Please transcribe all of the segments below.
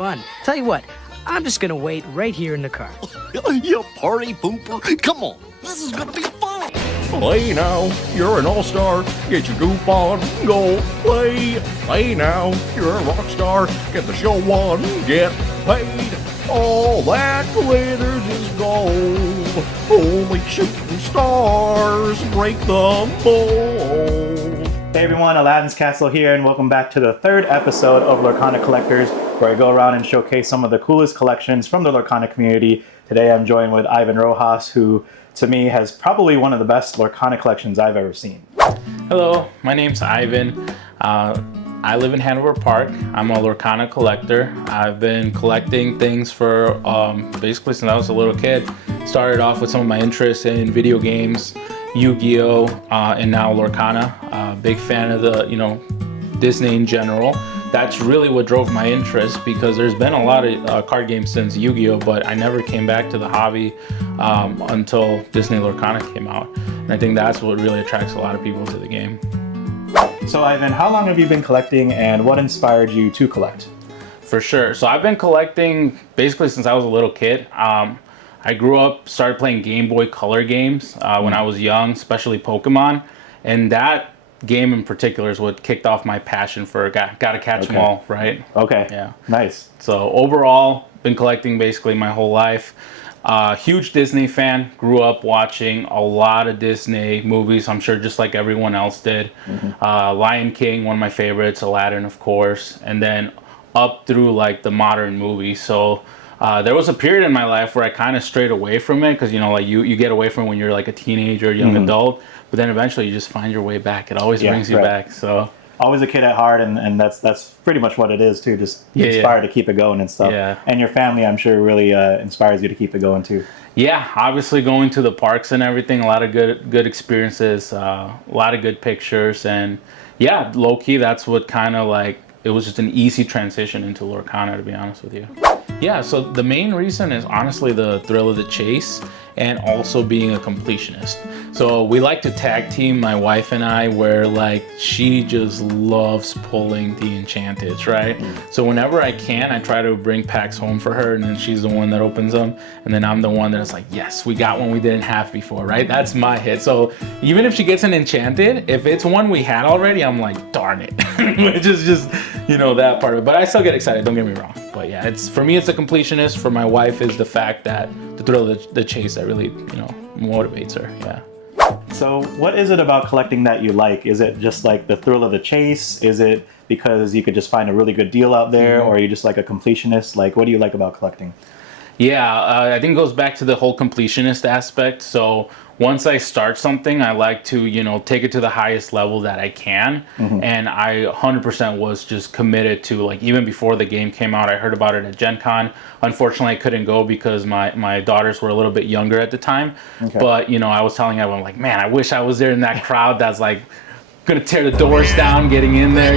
fun. Tell you what, I'm just gonna wait right here in the car. You party pooper. Come on, this is gonna be fun. Play now, you're an all-star. Get your goof on, go play. Play now, you're a rock star. Get the show on, get paid. All that glitters is gold. Only shooting stars break the mold. Hey everyone, Aladdin's Castle here, and welcome back to the third episode of Lorcana Collectors, where I go around and showcase some of the coolest collections from the Lorcana community. Today I'm joined with Ivan Rojas, who to me has probably one of the best Lorcana collections I've ever seen. Hello, my name's Ivan. I live in Hanover Park. I'm a Lorcana collector. I've been collecting things for basically since I was a little kid. Started off with some of my interests in video games, Yu-Gi-Oh, and now Lorcana. Big fan of the, Disney in general. That's really what drove my interest, because there's been a lot of card games since Yu-Gi-Oh, but I never came back to the hobby until Disney Lorcana came out. And I think that's what really attracts a lot of people to the game. So Ivan, how long have you been collecting, and what inspired you to collect? For sure. So I've been collecting basically since I was a little kid. I grew up, started playing Game Boy Color games when I was young, especially Pokemon. And that game in particular is what kicked off my passion for gotta catch them all, right? Okay. Yeah. Nice. So overall, been collecting basically my whole life. Huge Disney fan. Grew up watching a lot of Disney movies. I'm sure just like everyone else did. Lion King, one of my favorites. Aladdin, of course. And then up through like the modern movies. So there was a period in my life where I kind of strayed away from it, because you get away from it when you're like a teenager, young adult, but then eventually you just find your way back. It always brings you back. So always a kid at heart, and that's pretty much what it is too. Just inspired to keep it going and stuff. Yeah. And your family, I'm sure, really inspires you to keep it going too. Yeah, obviously going to the parks and everything, a lot of good experiences, a lot of good pictures, and yeah, low key, that's what kind of like, it was just an easy transition into Lorcana, to be honest with you. Yeah, so the main reason is honestly the thrill of the chase, and also being a completionist. So we like to tag team, my wife and I, where like she just loves pulling the Enchanteds, right? So whenever I can, I try to bring packs home for her, and then she's the one that opens them, and then I'm the one that's like, yes, we got one we didn't have before, right? That's my hit. So even if she gets an Enchanted, if it's one we had already, I'm like, darn it. Which is just, that part of it. But I still get excited, don't get me wrong. But yeah, for me, it's a completionist. For my wife, is the fact that the thrill of the chase that really, motivates her. Yeah. So what is it about collecting that you like? Is it just like the thrill of the chase? Is it because you could just find a really good deal out there, or are you just like a completionist? Like, what do you like about collecting? Yeah, I think it goes back to the whole completionist aspect. So once I start something, I like to, take it to the highest level that I can. And I 100% was just committed to, like, even before the game came out, I heard about it at Gen Con. Unfortunately, I couldn't go because my daughters were a little bit younger at the time. But, I was telling everyone, like, man, I wish I was there in that crowd that's like gonna tear the doors down getting in there,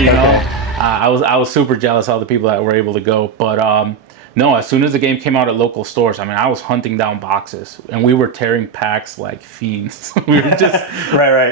I was super jealous of the people that were able to go. But no, as soon as the game came out at local stores, I was hunting down boxes, and we were tearing packs like fiends. We were just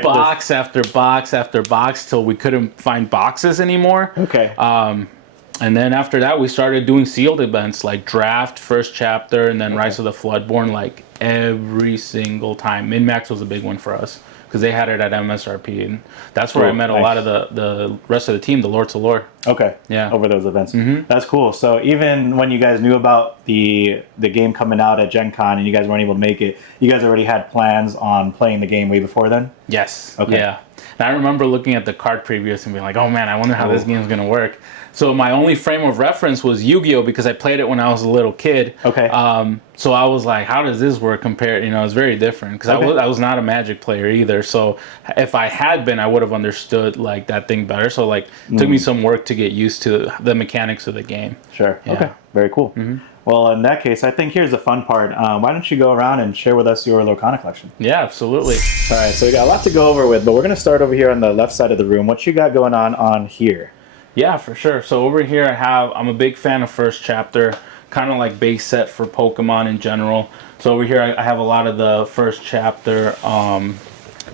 box after box after box till we couldn't find boxes anymore. And then after that, we started doing sealed events like Draft, First Chapter, and then Rise of the Floodborn, like every single time. Min-Max was a big one for us, because they had it at MSRP, and that's where I met a lot of the rest of the team, the Lords of Lore. Over those events. That's cool. So even when you guys knew about the game coming out at Gen Con and you guys weren't able to make it, you guys already had plans on playing the game way before then? Yes. Yeah. And I remember looking at the card previews and being like, oh man, I wonder how this game's gonna work. So my only frame of reference was Yu-Gi-Oh, because I played it when I was a little kid. So I was like, how does this work compared? It's very different, because I was not a Magic player either. So if I had been, I would have understood like that thing better. So like it took me some work to get used to the mechanics of the game. Okay. Very cool. Well, in that case, I think here's the fun part. Why don't you go around and share with us your Lorcana collection? Yeah, absolutely. All right, so we got a lot to go over with, but we're going to start over here on the left side of the room. What you got going on here? Yeah, for sure. So over here I'm a big fan of First Chapter, kind of like base set for Pokemon in general. So over here I have a lot of the First Chapter,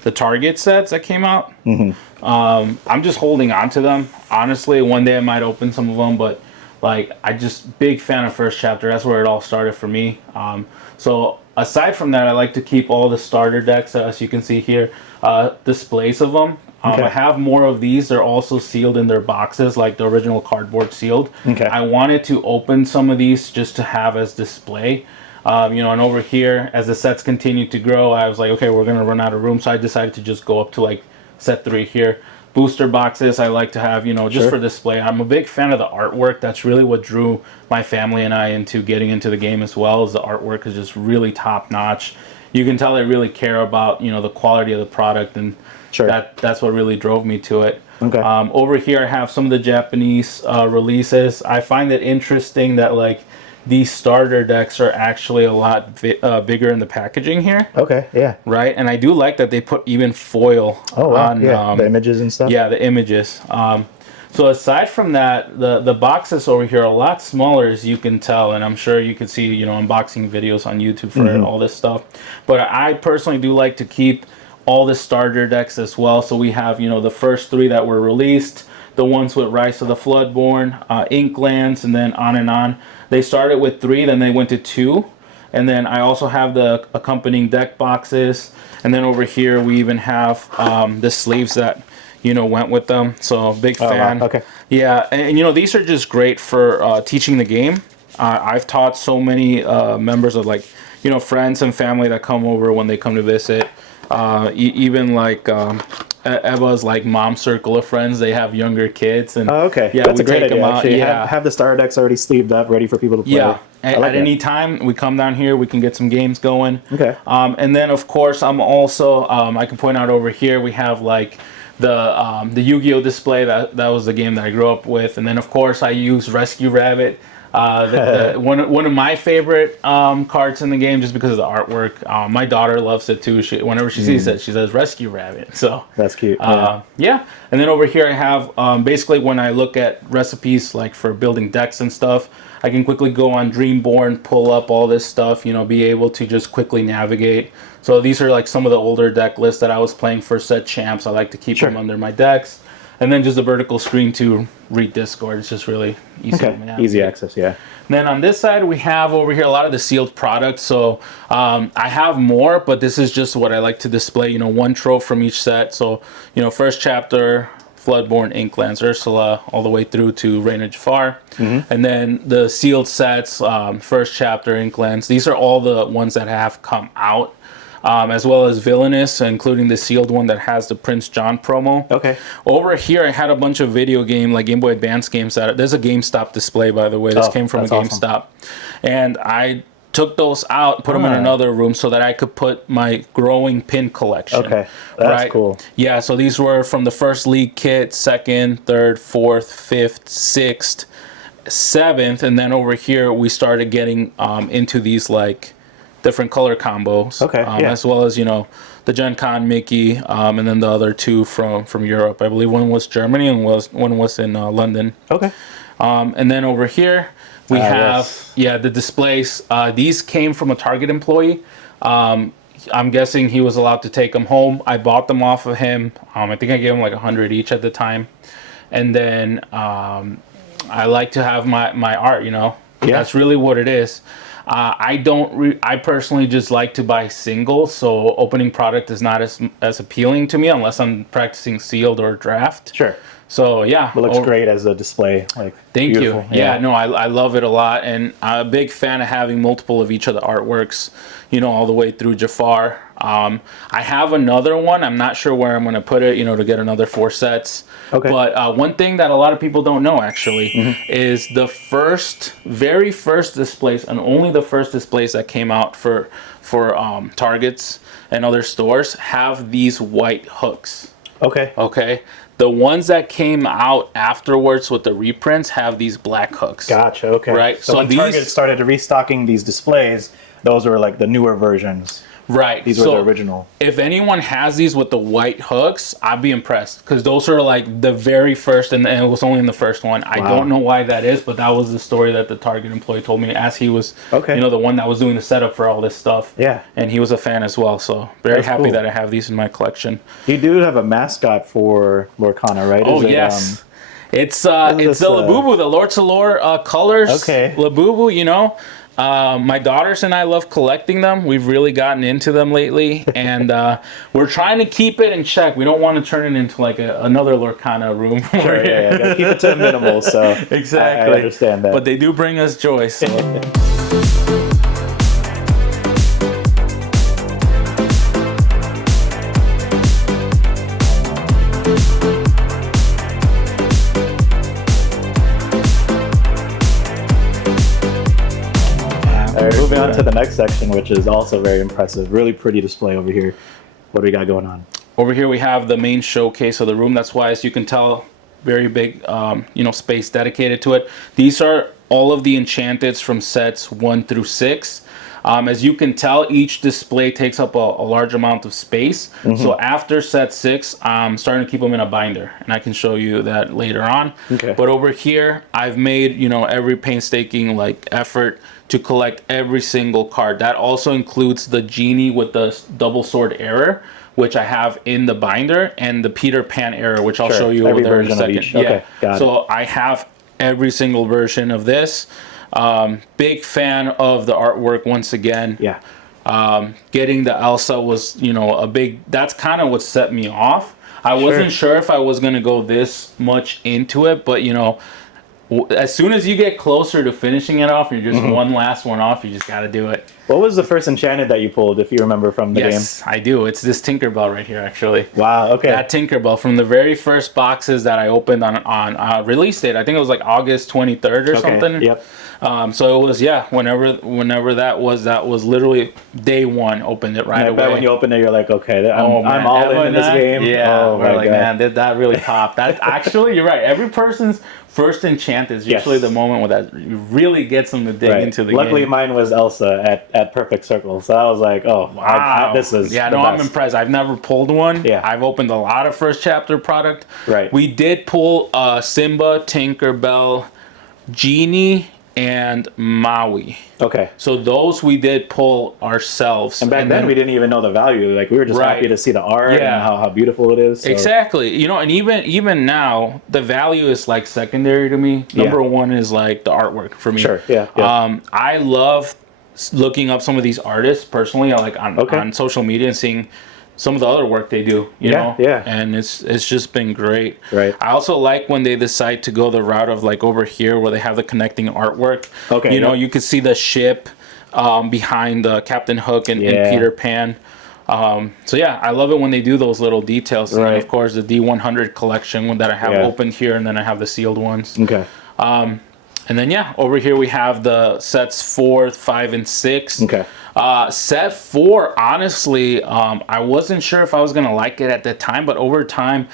the Target sets that came out. I'm just holding on to them. Honestly, one day I might open some of them, but like I just big fan of first chapter. That's where it all started for me. So aside from that, I like to keep all the starter decks, as you can see here, displays of them. I have more of these. They're also sealed in their boxes, like the original cardboard sealed. I wanted to open some of these just to have as display. You know, and over here, as the sets continue to grow, I was like, okay, we're going to run out of room. So I decided to just go up to like set 3 here. Booster boxes I like to have, you know, just for display. I'm a big fan of the artwork. That's really what drew my family and I into getting into the game as well, is the artwork is just really top notch. You can tell they really care about, you know, the quality of the product, and that's what really drove me to it. Over here I have some of the Japanese releases. I find it interesting that like these starter decks are actually a lot bigger in the packaging here. Right, and I do like that they put even foil on the images and stuff. Yeah, the images. So aside from that, the boxes over here are a lot smaller, as you can tell, and I'm sure you can see, you know, unboxing videos on YouTube for all this stuff. But I personally do like to keep all the starter decks as well. So we have, you know, the first 3 that were released, the ones with Rise of the Floodborn, Inklands, and then on and on. They started with 3, then they went to 2. And then I also have the accompanying deck boxes. And then over here we even have the sleeves that, you know, went with them. So big fan. Yeah, and you know, these are just great for teaching the game. I've taught so many members of, like, you know, friends and family that come over when they come to visit. Even like Eva's like mom circle of friends, they have younger kids, and yeah, that's a great idea. Actually, have the starter decks already sleeved up, ready for people to play. Yeah, at any time we come down here, we can get some games going. And then of course I'm also I can point out over here we have like the Yu-Gi-Oh display. That was the game that I grew up with, and then of course I use Rescue Rabbit. One of my favorite cards in the game, just because of the artwork. My daughter loves it too. Whenever she sees it, she says Rescue Rabbit. So that's cute. Yeah. And then over here I have basically when I look at recipes like for building decks and stuff, I can quickly go on Dreamborn, pull up all this stuff, you know, be able to just quickly navigate. So these are like some of the older deck lists that I was playing for set champs. I like to keep them under my decks. And then just a vertical screen to read Discord. It's just really easy. Easy access, yeah. And then on this side, we have over here a lot of the sealed products. So I have more, but this is just what I like to display. You know, 1 trove from each set. So, you know, first chapter, Floodborn, Inklands, Ursula, all the way through to Reign of Jafar. And then the sealed sets, first chapter, Inklands. These are all the ones that have come out. As well as Villainous, including the sealed one that has the Prince John promo. Over here, I had a bunch of video game, like Game Boy Advance games. There's a GameStop display, by the way. This came from a GameStop. And I took those out, put them in another room so that I could put my growing pin collection. That's cool. Yeah, so these were from the first League kit, 2nd, 3rd, 4th, 5th, 6th, 7th. And then over here, we started getting into these, like, different color combos, as well as, you know, the Gen Con Mickey, and then the other 2 from Europe. I believe one was Germany and one was in London. And then over here we have the displays. These came from a Target employee. I'm guessing he was allowed to take them home. I bought them off of him. I think I gave him like 100 each at the time. And then I like to have my art, you know. That's really what it is. I personally just like to buy singles, so opening product is not as appealing to me unless I'm practicing sealed or draft. So yeah, it looks great as a display. Like, thank you. Yeah, no, I love it a lot, and I'm a big fan of having multiple of each of the artworks, you know, all the way through Jafar. I have another one. I'm not sure where I'm going to put it, you know, to get another 4 sets. But one thing that a lot of people don't know actually is the very first displays, and only the first displays that came out for Targets and other stores have these white hooks. The ones that came out afterwards with the reprints have these black hooks. Gotcha. Right. So when Target started restocking these displays, those were like the newer versions. Right. These were the original. If anyone has these with the white hooks, I'd be impressed, because those are like the very first, and it was only in the first one. I don't know why that is, but that was the story that the Target employee told me, as he was, you know, the one that was doing the setup for all this stuff. And he was a fan as well, so very happy that I have these in my collection. You do have a mascot for Lorcana, right? Oh, yes. It's the Labubu, the Lord to Lore colors. Okay. Labubu, you know. My daughters and I love collecting them. We've really gotten into them lately, and we're trying to keep it in check. We don't want to turn it into like another Lorcana room. Sure, yeah. Gotta keep it to a minimal, so exactly. I understand that. But they do bring us joy, so... Moving on to the next section, which is also very impressive. Really pretty display over here. What do we got going on? Over here we have the main showcase of the room. That's why, as you can tell, very big, you know, space dedicated to it. These are all of the enchanteds from sets 1 through 6. As you can tell, each display takes up a large amount of space. So after set 6, I'm starting to keep them in a binder, and I can show you that later on. Okay. But over here, I've made, you know, every painstaking like effort to collect every single card. That also includes the Genie with the double sword error, which I have in the binder, and the Peter Pan error, which I'll show you over there in a second. Okay, got it. So I have every single version of this. Big fan of the artwork once again. Yeah. Getting the Elsa was, you know, that's kind of what set me off. I wasn't sure if I was going to go this much into it, but, you know, as soon as you get closer to finishing it off, you're just one last one off, you just got to do it. What was the first enchanted that you pulled, if you remember from the game? Yes, I do. It's this Tinkerbell right here, actually. Wow, okay. That Tinkerbell from the very first boxes that I opened on release date. I think it was like August 23rd or something. Yep. So it was, yeah, whenever that was literally day one, opened it right away. I bet when you opened it, you're like, okay, I'm all in this game. Yeah, oh, we're like, man, did that really pop? That actually, you're right. Every person's first enchant is usually the moment where that really gets them to dig into the game. Luckily, mine was Elsa at Perfect Circle, so I was like, oh, wow, this is the best. I'm impressed. I've never pulled one. Yeah. I've opened a lot of first chapter product. Right. We did pull Simba, Tinkerbell, Genie, and Maui. Okay. So those we did pull ourselves. And back then we didn't even know the value. Like, we were just happy to see the art and how beautiful it is. So. Exactly. You know, and even now, the value is like secondary to me. Number one is like the artwork for me. Sure. Yeah. I love looking up some of these artists personally, like on social media, and seeing some of the other work they do, you know? Yeah. And it's just been great. Right. I also like when they decide to go the route of like over here where they have the connecting artwork. Okay. You know, you could see the ship behind Captain Hook and Peter Pan. So yeah, I love it when they do those little details. And then of course the D100 collection that I have opened here, and then I have the sealed ones. Okay. And then over here we have the sets 4, 5, and 6. Okay. Set 4, honestly, I wasn't sure if I was gonna like it at the time, but over time,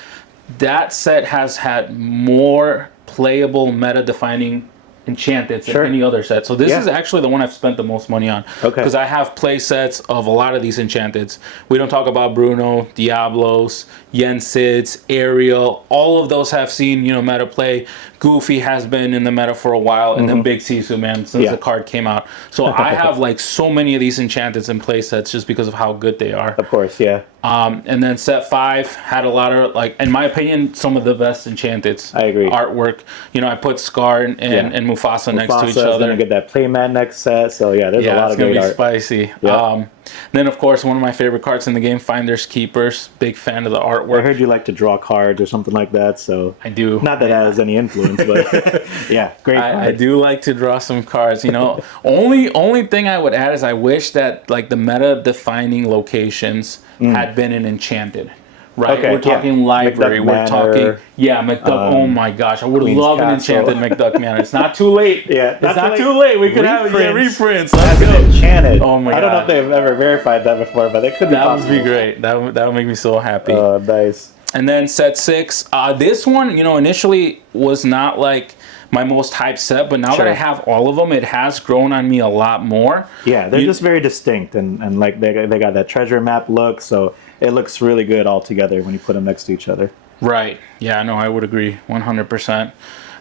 that set has had more playable, meta-defining enchanteds than any other set. So this is actually the one I've spent the most money on. Okay. Because I have play sets of a lot of these enchanteds. We don't talk about Bruno, Diablos, Yensid's, Ariel. All of those have seen, you know, meta play. Goofy has been in the meta for a while, and then Big Sisu, man, since the card came out. So I have like so many of these enchanteds in play sets just because of how good they are. Of course, yeah. And then set 5 had a lot of, like, in my opinion, some of the best enchanteds. I agree. Artwork. You know, I put Scar and Mufasa next to each other. Gonna get that Playmat next set, so yeah, there's a lot of great art. It's gonna be spicy. Yeah. Then of course one of my favorite cards in the game, Finders Keepers. Big fan of the artwork. I heard you like to draw cards or something like that, so I do. Not that it has any influence, but yeah, great. I do like to draw some cards. You know, only thing I would add is I wish that like the meta defining locations had been in Enchanted. Right, we're talking library. McDuck we're talking, McDuck. Oh my gosh, I would love an Enchanted McDuck Manor. It's not too late. It's not too late. We could have reprints. Let's go. Enchanted. Oh my god. I don't know if they've ever verified that before, but it could be possible. That would be great. That would make me so happy. Oh, nice. And then set 6. This one, you know, initially was not like my most hyped set, but now that I have all of them, it has grown on me a lot more. Yeah, they're just very distinct, and like they got that treasure map look, so it looks really good all together when you put them next to each other. Right. Yeah, no, I would agree 100%.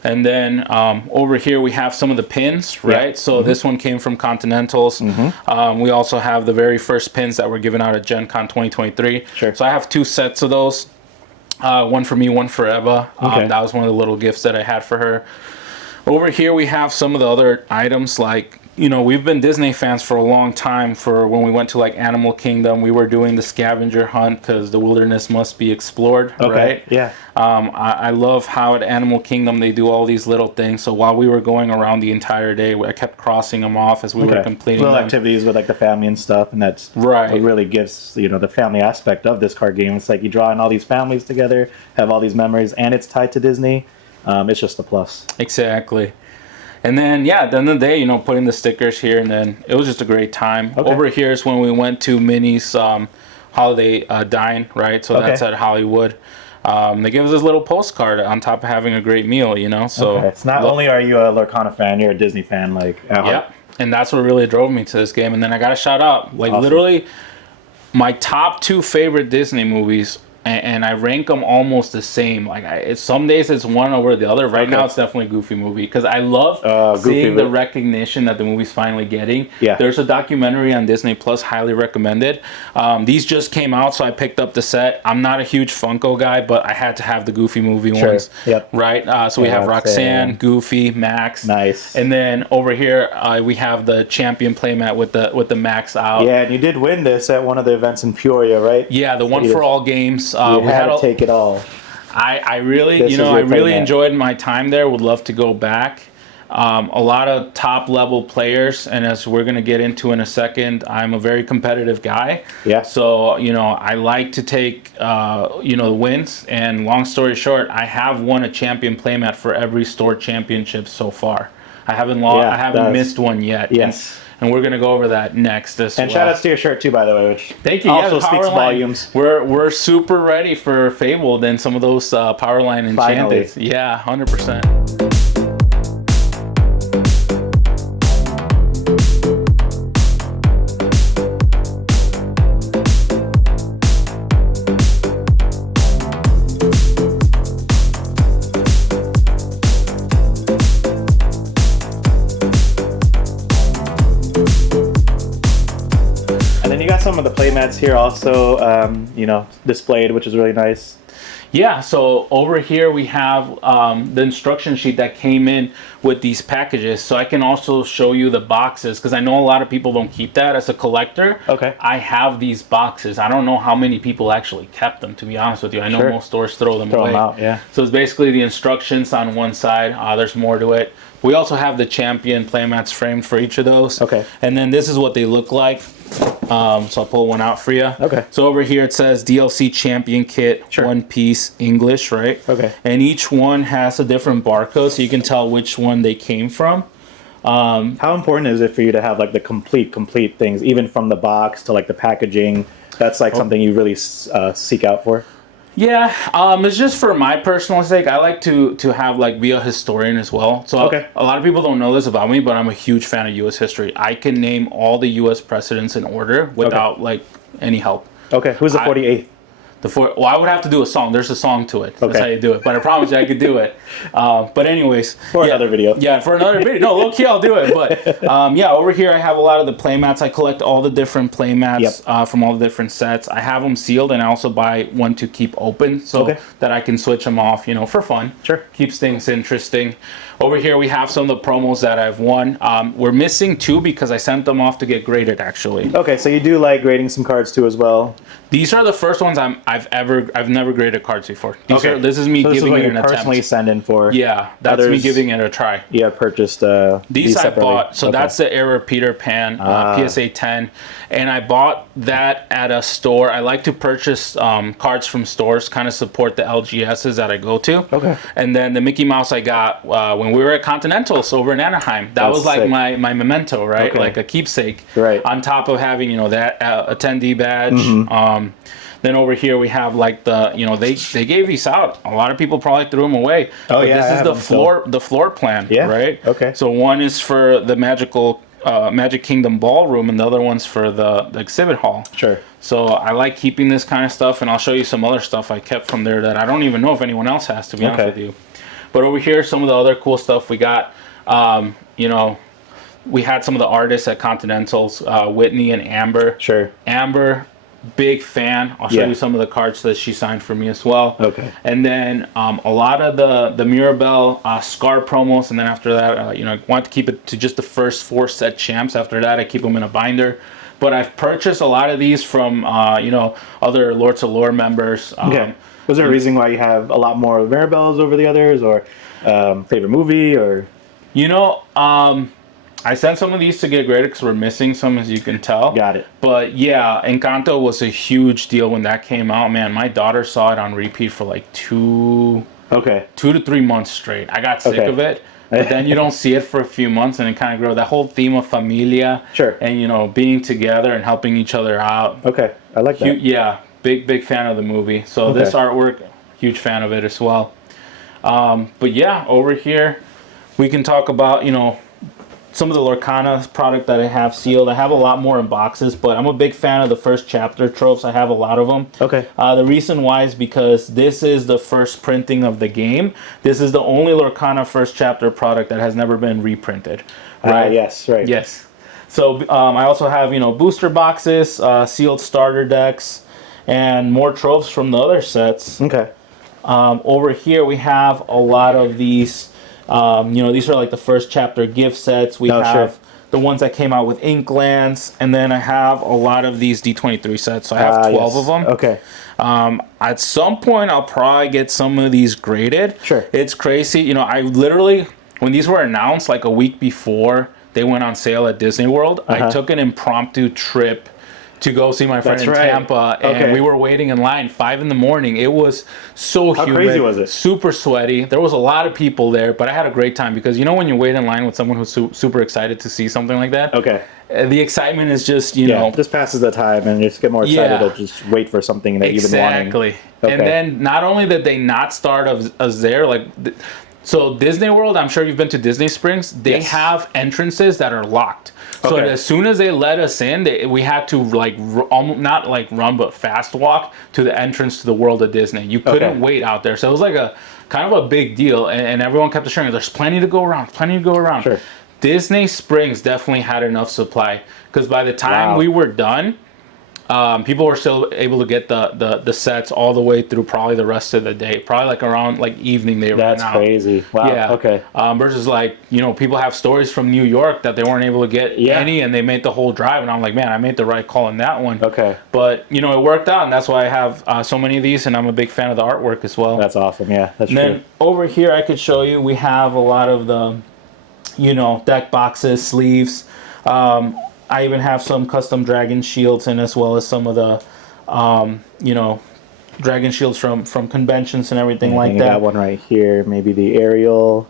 And then over here we have some of the pins, right? So this one came from Continentals. We also have the very first pins that were given out at Gen Con 2023. So I have 2 sets of those. One for me, one for Eva. Okay. That was one of the little gifts that I had for her. Over here we have some of the other items, like, you know, we've been Disney fans for a long time. For when we went to like Animal Kingdom, we were doing the scavenger hunt because the wilderness must be explored, right? Yeah. I love how at Animal Kingdom they do all these little things. So while we were going around the entire day, I kept crossing them off as we were completing little them. activities with like the family and stuff, and that's Right. what really gives, you know, the family aspect of this card game. It's like you draw in all these families together, have all these memories, and it's tied to Disney. It's just a plus. Exactly. And then, yeah, at the end of the day, you know, putting the stickers here, and then it was just a great time. Okay. Over here is when we went to Minnie's holiday dine, right? So that's at Hollywood. They give us this little postcard on top of having a great meal, you know? So It's not only are you a Lorcana fan, you're a Disney fan, like, at heart. Yep. And that's what really drove me to this game. And then I got to shout out, like, literally, my top 2 favorite Disney movies, and I rank them almost the same. Like, some days it's one over the other. Right now, it's definitely a Goofy movie because I love seeing the recognition that the movie's finally getting. Yeah. There's a documentary on Disney Plus, highly recommended. These just came out, so I picked up the set. I'm not a huge Funko guy, but I had to have the Goofy movie ones. Yep. Right? So we have Roxanne, Goofy, Max. Nice. And then over here, we have the champion playmat with the Max out. Yeah, and you did win this at one of the events in Peoria, right? Yeah, the one for all games. You had to take it all. I really, This you know, is I your really playmat. enjoyed my time there. Would love to go back. A lot of top level players, and as we're gonna get into in a second, I'm a very competitive guy. Yeah. So you know, I like to take you know, the wins. And long story short, I have won a champion playmat for every store championship so far. I haven't lost. I haven't missed one yet. Yes. And we're gonna go over that next as well. And shout outs to your shirt too, by the way, which Thank you. also Yeah, the speaks power line. volumes. We're super ready for Fabled and some of those Powerline Enchanted. Finally. Yeah, 100%. And then you got some of the playmats here also, you know, displayed, which is really nice. Yeah, so over here we have the instruction sheet that came in with these packages. So I can also show you the boxes because I know a lot of people don't keep that as a collector. Okay. I have these boxes. I don't know how many people actually kept them, to be honest with you. I know most stores throw them away. Them out, yeah. So it's basically the instructions on one side. There's more to it. We also have the champion playmats framed for each of those. Okay. And then this is what they look like. So I'll pull one out for you. Okay. So over here it says DLC Champion Kit, one piece, English, right? Okay. And each one has a different barcode, so you can tell which one they came from. How important is it for you to have like the complete things, even from the box to like the packaging? That's like something you really seek out for. Yeah, it's just for my personal sake. I like to have like be a historian as well. So a lot of people don't know this about me, but I'm a huge fan of U.S. history. I can name all the U.S. presidents in order without like any help. Okay, who's the 48th? Well, I would have to do a song. There's a song to it. That's how you do it. But I promise you I could do it. But anyways. For another video. Yeah, for another video. No, low key, I'll do it. But yeah, over here I have a lot of the playmats. I collect all the different playmats from all the different sets. I have them sealed, and I also buy one to keep open so that I can switch them off, you know, for fun. Sure. Keeps things interesting. Over here we have some of the promos that I've won. We're missing 2 because I sent them off to get graded, actually. Okay, so you do like grading some cards too as well. These are the first ones I've never graded cards before. This is me giving it an attempt. Personally send in for. Yeah, that's me giving it a try. Yeah, purchased these I separately. bought. So that's the Era Peter Pan PSA 10, and I bought that at a store. I like to purchase cards from stores, kind of support the LGSs that I go to. Okay. And then the Mickey Mouse I got when we were at Continentals over in Anaheim. That was like my memento, right? Like a keepsake. Right. On top of having, you know, that attendee badge. Then over here we have like the, you know, they gave these out. A lot of people probably threw them away. Oh but yeah, this is the floor plan, right? Okay. So one is for the Magic Kingdom ballroom, and the other one's for the exhibit hall. Sure. So I like keeping this kind of stuff, and I'll show you some other stuff I kept from there that I don't even know if anyone else has, to be honest with you. But over here, some of the other cool stuff we got. You know, we had some of the artists at Continentals, Whitney and Amber. Sure. Amber, big fan. I'll show you some of the cards that she signed for me as well. Okay. And then a lot of the Mirabelle Scar promos, and then after that, you know, I want to keep it to just the first 4 set champs. After that, I keep them in a binder. But I've purchased a lot of these from you know, other Lords of Lore members. Okay. Was there a reason why you have a lot more Mirabelles over the others, or favorite movie, or? You know, I sent some of these to get graded because we're missing some, as you can tell. Got it. But yeah, Encanto was a huge deal when that came out. Man, my daughter saw it on repeat for like 2 to 3 months straight. I got sick of it. But then you don't see it for a few months, and it kind of grows. That whole theme of familia, and you know, being together and helping each other out. Okay, I like that. Yeah, big fan of the movie. So this artwork, huge fan of it as well. But yeah, over here we can talk about, you know, some of the Lorcana product that I have sealed. I have a lot more in boxes, but I'm a big fan of the first chapter tropes. I have a lot of them. Okay. The reason why is because this is the first printing of the game. This is the only Lorcana first chapter product that has never been reprinted. Right? Yes, right. Yes. So I also have, you know, booster boxes, sealed starter decks, and more tropes from the other sets. Okay. Over here we have a lot of these. You know, these are like the first chapter gift sets. We have the ones that came out with Inklands, and then I have a lot of these D23 sets. So I have 12 of them. Okay. At some point, I'll probably get some of these graded. Sure. It's crazy. You know, I literally, when these were announced like a week before they went on sale at Disney World, I took an impromptu trip to go see my friend in Tampa, and we were waiting in line 5 in the morning. It was so humid. How crazy was it? Super sweaty. There was a lot of people there, but I had a great time because, you know, when you wait in line with someone who's super excited to see something like that, the excitement is just, you know, just passes the time, and you just get more excited to just wait for something that you've been wanting. Exactly. And then not only did they not start us there, like, so Disney World, I'm sure you've been to Disney Springs, they have entrances that are locked. So as soon as they let us in, we had to like not like run, but fast walk to the entrance to the World of Disney. You couldn't wait out there. So it was like a kind of a big deal, and everyone kept assuring us, there's plenty to go around, plenty to go around. Sure. Disney Springs definitely had enough supply, because by the time we were done, people were still able to get the sets all the way through probably the rest of the day. Probably like around like evening they ran out. That's crazy. Wow. Yeah. Okay. Versus like, you know, people have stories from New York that they weren't able to get any, and they made the whole drive. And I'm like, man, I made the right call in that one. Okay. But you know, it worked out, and that's why I have so many of these, and I'm a big fan of the artwork as well. That's awesome. Yeah, that's true. Then over here, I could show you. We have a lot of the, you know, deck boxes, sleeves. I even have some custom dragon shields in, as well as some of the, you know, dragon shields from conventions and everything like that. I got one right here, maybe the Ariel.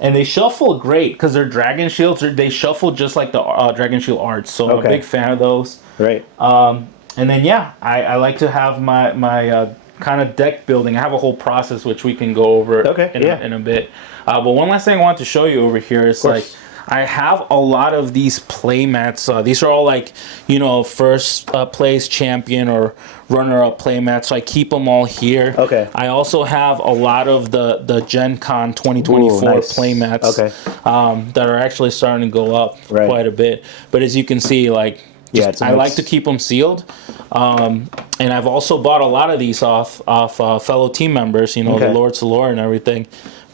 And they shuffle great because they're dragon shields. They shuffle just like the dragon shield arts. So I'm a big fan of those. Right. And then yeah, I like to have my kind of deck building. I have a whole process which we can go over in a bit. But one last thing I want to show you over here is like, I have a lot of these playmats. These are all like, you know, first place champion or runner-up playmats. So I keep them all here. Okay. I also have a lot of the Gen Con 2024 playmats that are actually starting to go up quite a bit. But as you can see, like, I like to keep them sealed. And I've also bought a lot of these off fellow team members, you know, the Lords of Lore and everything.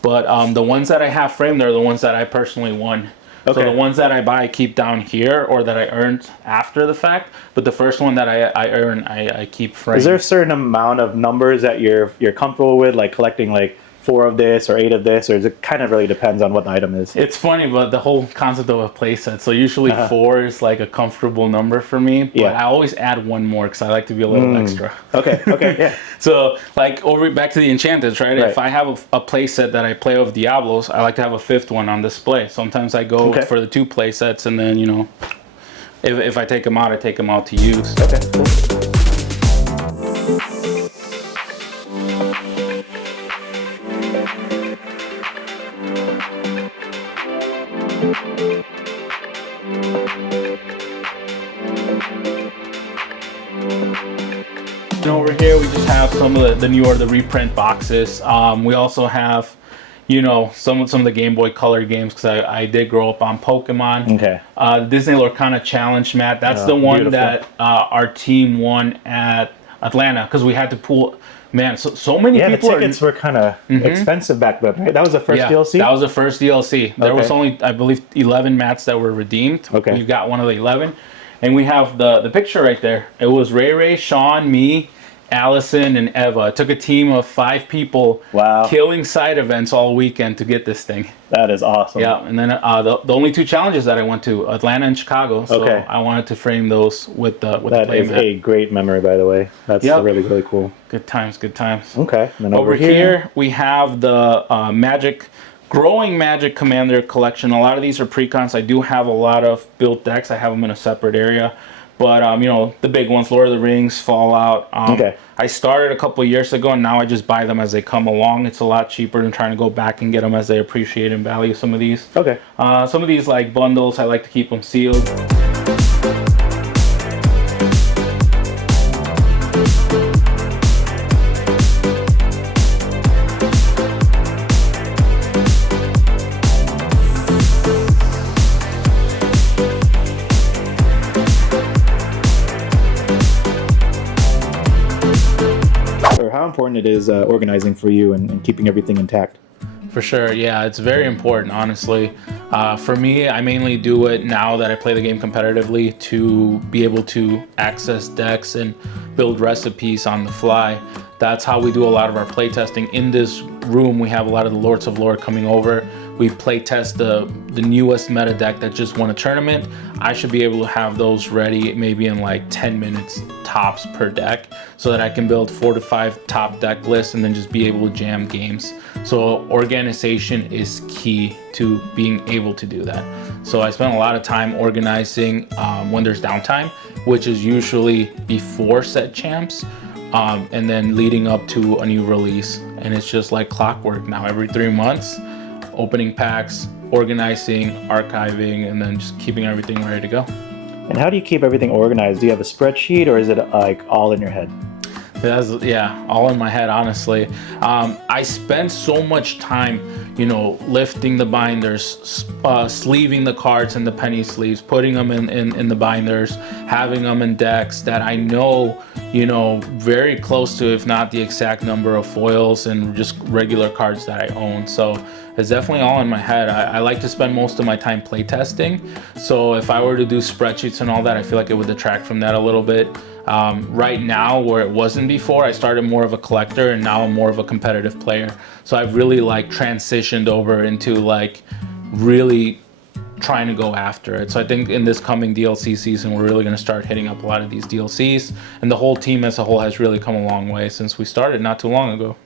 But the ones that I have framed are the ones that I personally won. So the ones that I buy, I keep down here, or that I earned after the fact. But the first one that I earn, I keep framed. Is there a certain amount of numbers that you're comfortable with, like collecting like 4 of this or 8 of this, or it kind of really depends on what the item is? It's funny, but the whole concept of a playset. So usually 4 is like a comfortable number for me, but I always add 1 more because I like to be a little extra. Yeah. So like back to the Enchanted, right? If I have a playset that I play of Diablos, I like to have a 5th one on display. Sometimes I go for the 2 playsets, and then, you know, if I take them out, I take them out to use. Okay, cool. And over here we just have some of the newer, the reprint boxes. We also have, you know, some of the Game Boy Color games, because I did grow up on Pokemon. Okay. Disney Lorcana Challenge mat. That's the one beautiful. that our team won at Atlanta, because we had to pull. Man, so many Yeah, people. the tickets were kind of expensive back then, right? That was the first DLC? That was the first DLC. There was only, I believe, 11 mats that were redeemed. Okay. We got one of the 11. And we have the picture right there. It was Ray, Sean, me, Allison, and Eva. It took a team of 5 people killing side events all weekend to get this thing. That is awesome. Yeah, and then the only 2 challenges that I went to, Atlanta and Chicago. So I wanted to frame those with the playmat. That is a great memory, by the way. That's really, really cool. Good times, good times. Okay. And then over here we have the growing Magic Commander collection. A lot of these are pre-cons. I do have a lot of built decks. I have them in a separate area. But, you know, the big ones, Lord of the Rings, Fallout. I started a couple years ago, and now I just buy them as they come along. It's a lot cheaper than trying to go back and get them as they appreciate and value some of these. Okay. Some of these, like bundles, I like to keep them sealed. How important it is organizing for you and keeping everything intact? For sure, yeah, it's very important, honestly. For me, I mainly do it now that I play the game competitively to be able to access decks and build recipes on the fly. That's how we do a lot of our playtesting. In this room, we have a lot of the Lords of Lore coming over. We playtest the newest meta deck that just won a tournament. I should be able to have those ready maybe in like 10 minutes tops per deck, so that I can build 4 to 5 top deck lists and then just be able to jam games. So organization is key to being able to do that. So I spend a lot of time organizing when there's downtime, which is usually before set champs. And then leading up to a new release. And it's just like clockwork now. Every 3 months, opening packs, organizing, archiving, and then just keeping everything ready to go. And how do you keep everything organized? Do you have a spreadsheet, or is it like all in your head? Yeah, all in my head, honestly. I spend so much time, you know, lifting the binders, sleeving the cards in the penny sleeves, putting them in the binders, having them in decks, that I know, you know, very close to, if not the exact number of foils and just regular cards that I own. So it's definitely all in my head. I like to spend most of my time playtesting. So if I were to do spreadsheets and all that, I feel like it would detract from that a little bit. Right now, where it wasn't before, I started more of a collector, and now I'm more of a competitive player. So I've really like transitioned over into like really trying to go after it. So I think in this coming DLC season, we're really going to start hitting up a lot of these DLCs, and the whole team as a whole has really come a long way since we started not too long ago.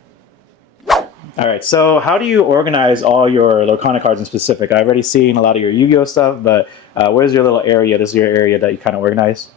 All right, so how do you organize all your Lorcana cards in specific? I've already seen a lot of your Yu-Gi-Oh stuff, but where's your little area? This is your area that you kind of organize?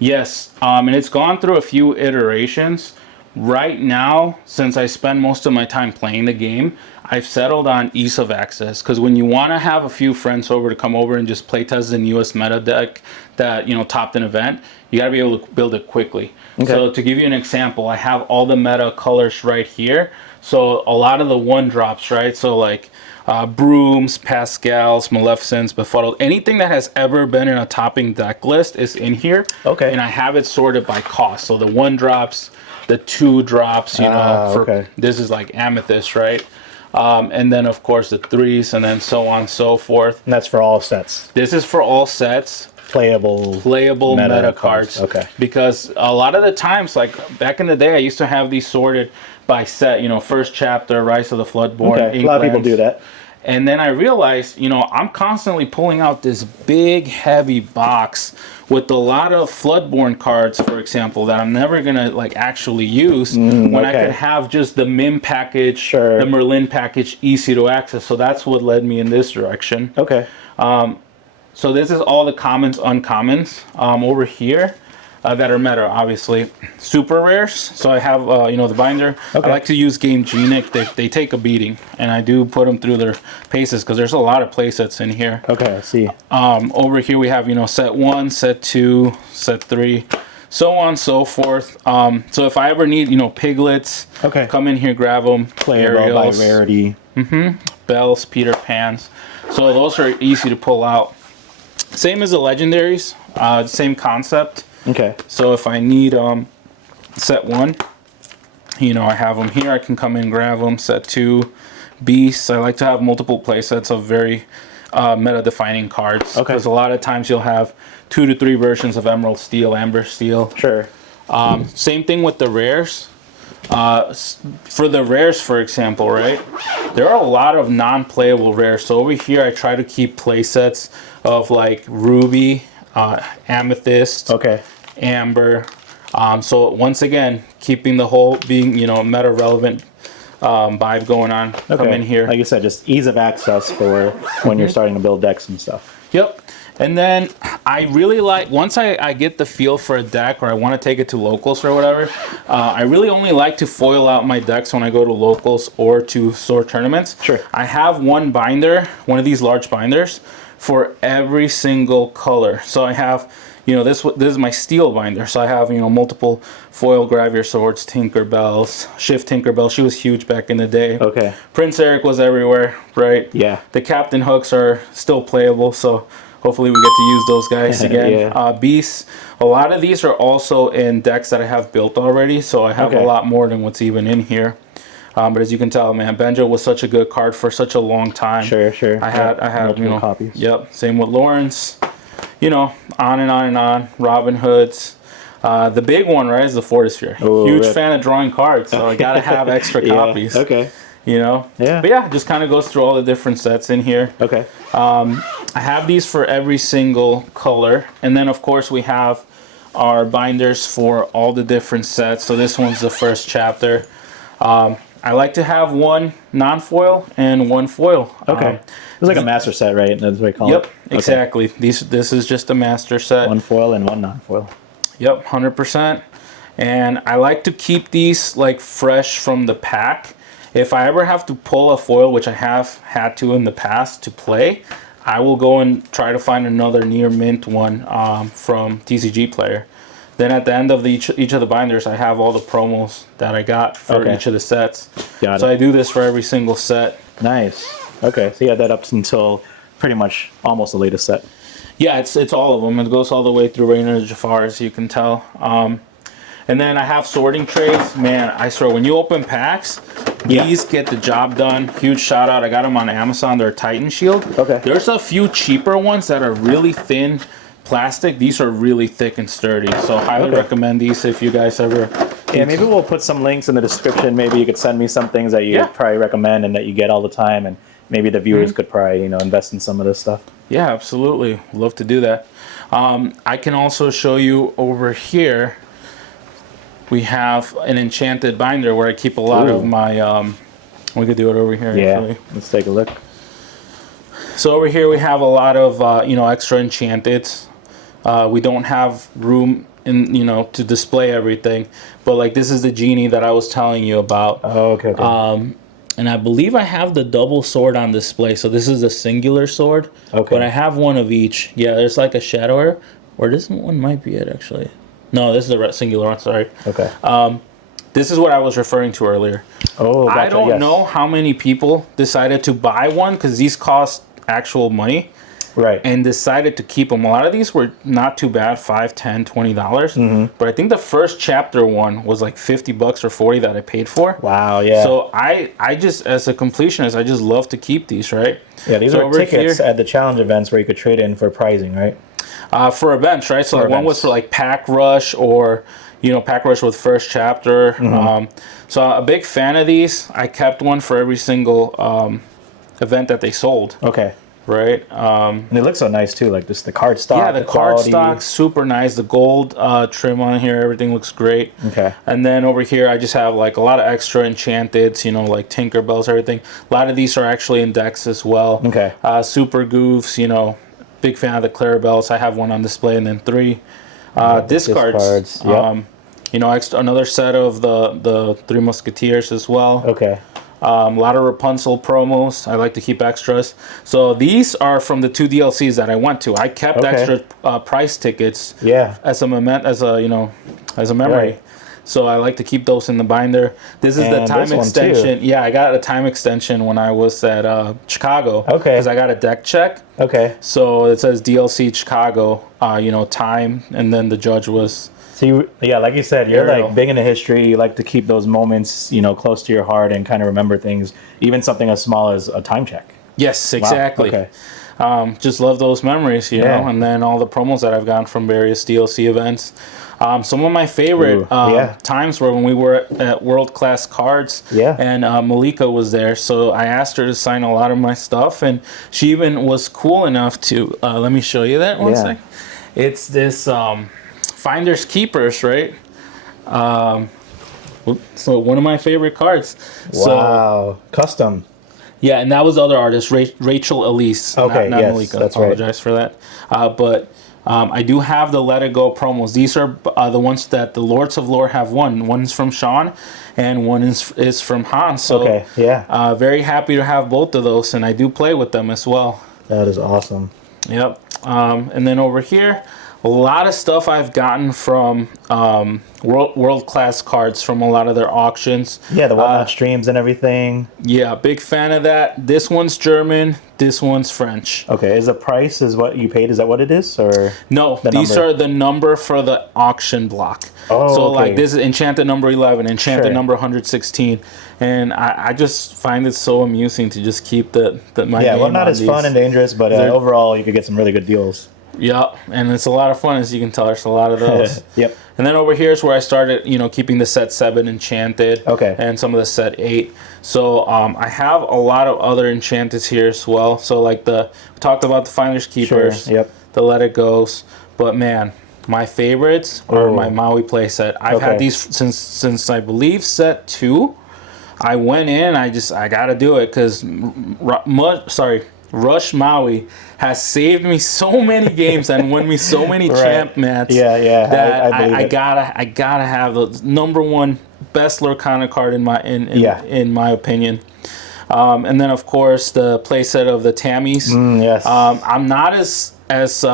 Yes, and it's gone through a few iterations. Right now, since I spend most of my time playing the game, I've settled on ease of access, because when you want to have a few friends over to come over and just play test the newest meta deck that, you know, topped an event, you got to be able to build it quickly. Okay. So to give you an example, I have all the meta colors right here. So a lot of the 1-drops, right? So like Brooms, Pascals, Maleficents, Befuddled, anything that has ever been in a topping deck list is in here. Okay. And I have it sorted by cost. So the 1-drops, the 2-drops, you know, this is like Amethyst, right? And then of course the 3s, and then so on and so forth. And that's for all sets? This is for all sets. Playable meta cards. Okay. Because a lot of the times, like back in the day, I used to have these sorted by set, you know, first chapter, Rise of the Floodborn. Okay. A lot of people do that. And then I realized, you know, I'm constantly pulling out this big, heavy box with a lot of Floodborn cards, for example, that I'm never going to, like, actually use when I could have just the Mim package, the Merlin package, easy to access. So that's what led me in this direction. Okay. So this is all the commons, uncommons over here that are meta, obviously. Super rares. So I have, you know, the binder. I like to use Game Genic. They take a beating, and I do put them through their paces because there's a lot of play sets in here. Okay, I see. Over here we have, you know, set 1, set 2, set 3, so on and so forth. So if I ever need, you know, piglets, come in here, grab them. Playable by rarity. Bells, Peter Pans. So those are easy to pull out. Same as the legendaries, same concept. Okay. So if I need set 1, you know, I have them here. I can come in and grab them. Set 2, Beasts. I like to have multiple play sets of very meta-defining cards. Okay. Because a lot of times you'll have 2 to 3 versions of Emerald Steel, Amber Steel. Sure. Same thing with the rares. For the rares, for example, right? There are a lot of non-playable rares. So over here, I try to keep play sets of like Ruby, Amethyst, Okay. Amber. So once again, keeping the whole being, you know, meta relevant vibe going on. Okay. Come in here. Like you said, just ease of access for when you're starting to build decks and stuff. Yep. And then I really like, once I get the feel for a deck or I want to take it to locals or whatever, I really only like to foil out my decks when I go to locals or to store tournaments. Sure. I have one binder, one of these large binders, for every single color. So I have, you know, this is my steel binder. So I have, you know, multiple foil Grab Your Swords, Tinkerbells, Shift Tinkerbell. She was huge back in the day. Okay. Prince Eric was everywhere, right? Yeah. The Captain Hooks are still playable, so hopefully we get to use those guys again. Yeah. Beasts, a lot of these are also in decks that I have built already, so I have a lot more than what's even in here. But as you can tell, man, Benjo was such a good card for such a long time. Sure, sure. I had you know, copies. Yep. Same with Lawrence. You know, on and on and on. Robin Hoods. The big one, right, is the Fortisphere. Ooh, Huge rip. fan of drawing cards, so I gotta have extra copies. Okay. You know. Yeah. But yeah, just kind of goes through all the different sets in here. Okay. I have these for every single color, and then of course we have our binders for all the different sets. So this one's the first chapter. I like to have one non-foil and one foil. Okay. It's like a master set, right? That's what we call it. Yep, exactly. This is just a master set. One foil and one non-foil. Yep, 100%. And I like to keep these like fresh from the pack. If I ever have to pull a foil, which I have had to in the past to play, I will go and try to find another near mint one from TCG Player. Then at the end of each of the binders, I have all the promos that I got for each of the sets. Got so it. I do this for every single set. Nice. Okay, so you had that up until pretty much almost the latest set. Yeah, it's all of them. It goes all the way through Rainer Jafar, as you can tell. And then I have sorting trays. Man, I swear, when you open packs, these get the job done. Huge shout out. I got them on Amazon. They're Titan Shield. Okay. There's a few cheaper ones that are really thin plastic. These are really thick and sturdy. So highly recommend these if you guys ever... Yeah, maybe we'll put some links in the description. Maybe you could send me some things that you probably recommend and that you get all the time. And maybe the viewers could probably, you know, invest in some of this stuff. Yeah, absolutely. Love to do that. I can also show you over here. We have an enchanted binder where I keep a lot of my... we could do it over here, actually. Let's take a look. So over here we have a lot of, you know, extra enchanteds. We don't have room in, you know, to display everything. But like this is the genie that I was telling you about. Oh, okay. And I believe I have the double sword on display. So this is a singular sword. Okay. But I have one of each. Yeah, there's like a shadow arrow. Or this one might be it, actually. No, this is the singular one, sorry. Okay. This is what I was referring to earlier. Oh, gotcha. I don't know how many people decided to buy one because these cost actual money. Right. And decided to keep them. A lot of these were not too bad, $5, $10, $20. But I think the first chapter one was like $50 or 40 that I paid for. Wow, yeah. So I just, as a completionist, I just love to keep these, right? Yeah, these are tickets at the challenge events where you could trade in for pricing, right? For events, right? So like one was for like Pack Rush or, you know, Pack Rush with first chapter. So a big fan of these. I kept one for every single event that they sold. Okay. Right. And they look so nice too, like just the card stock. Yeah, the card stock, super nice. The gold trim on here, everything looks great. Okay. And then over here, I just have like a lot of extra enchanteds, you know, like Tinkerbells, everything. A lot of these are actually in decks as well. Okay. Super Goofs, you know, big fan of the Clarabelles. I have one on display, and then 3 discards. Yep. You know, another set of the Three Musketeers as well. Okay. A lot of Rapunzel promos. I like to keep extras. So these are from the 2 DLCs that I went to. I kept extra price tickets. Yeah. As a memory. Right. So I like to keep those in the binder. This is the And time this one, extension. too. Yeah, I got a time extension when I was at Chicago. Okay. Because I got a deck check. Okay. So it says DLC Chicago, you know, time, and then the judge was... So yeah, like you said, you're Ariel. like big into history. You like to keep those moments, you know, close to your heart and kind of remember things, even something as small as a time check. Yes, exactly. Okay. Just love those memories, you know, and then all the promos that I've gotten from various DLC events. Some of my favorite times were when we were at World Class Cards, and Malika was there, so I asked her to sign a lot of my stuff, and she even was cool enough to, let me show you that one sec. It's this Finders Keepers, right? So one of my favorite cards. Wow, custom. Yeah, and that was the other artist, Rachel Elise. Okay, not yes, Malika. that's Apologize for that. But I do have the Let It Go promos. These are the ones that the Lords of Lore have won. One's from Sean, and one is from Han. So very happy to have both of those, and I do play with them as well. That is awesome. Yep. And then over here, a lot of stuff I've gotten from World Class Cards from a lot of their auctions. Yeah, the Whatnot streams and everything. Yeah, big fan of that. This one's German. This one's French. Okay, is the price is what you paid? Is that what it is, or no? These are the number for the auction block. Oh, so okay. like this is Enchanted number 11, Enchanted number 116, and I just find it so amusing to just keep my name Whatnot on is these. fun and dangerous, but overall you could get some really good deals. Yeah, and it's a lot of fun, as you can tell. There's a lot of those. Yep. And then over here is where I started, you know, keeping the set 7 Enchanted. Okay. And some of the set 8. So I have a lot of other Enchanteds here as well. So like we talked about the Finders Keepers. Sure. Yep. The Let It Goes. But man, my favorites are my Maui playset. I've had these since I believe set 2. I went in. I gotta do it because Rush Maui has saved me so many games and won me so many champ mats. That I gotta have the #1 best Lorcana card in my opinion. And then of course the playset of the Tammys. Yes. I'm not as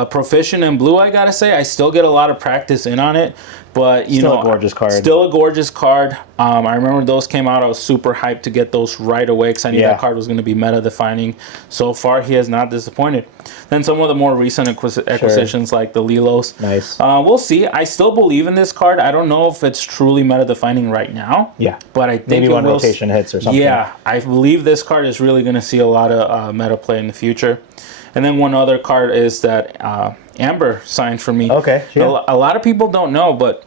proficient in blue, I gotta say. I still get a lot of practice in on it, but still a gorgeous card. Still a gorgeous card. I remember those came out. I was super hyped to get those right away because I knew that card was going to be meta defining. So far, he has not disappointed. Then some of the more recent acquisitions like the Lilos. Nice. We'll see. I still believe in this card. I don't know if it's truly meta defining right now. Yeah. But I think maybe when rotation hits or something. Yeah, I believe this card is really going to see a lot of meta play in the future. And then one other card is that Amber signed for me. Okay. Yeah. A lot of people don't know, but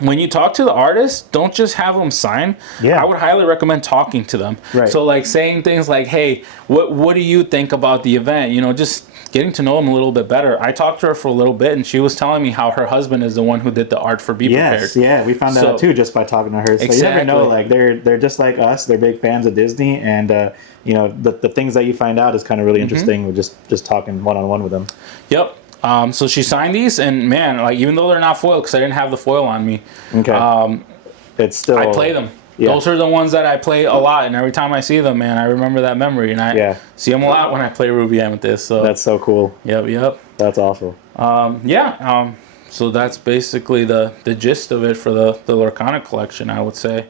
when you talk to the artists, don't just have them sign. Yeah. I would highly recommend talking to them. Right. So like saying things like, hey, what do you think about the event? You know, just getting to know them a little bit better. I talked to her for a little bit, and she was telling me how her husband is the one who did the art for Be Prepared. Yeah, we found that out too just by talking to her. So you never know, like they're just like us. They're big fans of Disney, and you know the things that you find out is kind of really interesting with just talking one-on-one with them. Yep. So she signed these, and man, like even though they're not foiled, because I didn't have the foil on me, it's still I play them. Yeah. Those are the ones that I play a lot, and every time I see them, man, I remember that memory, and I see them a lot when I play Ruby Amethyst. So that's so cool. Yep. That's awesome. So that's basically the gist of it for the Lorcana collection, I would say.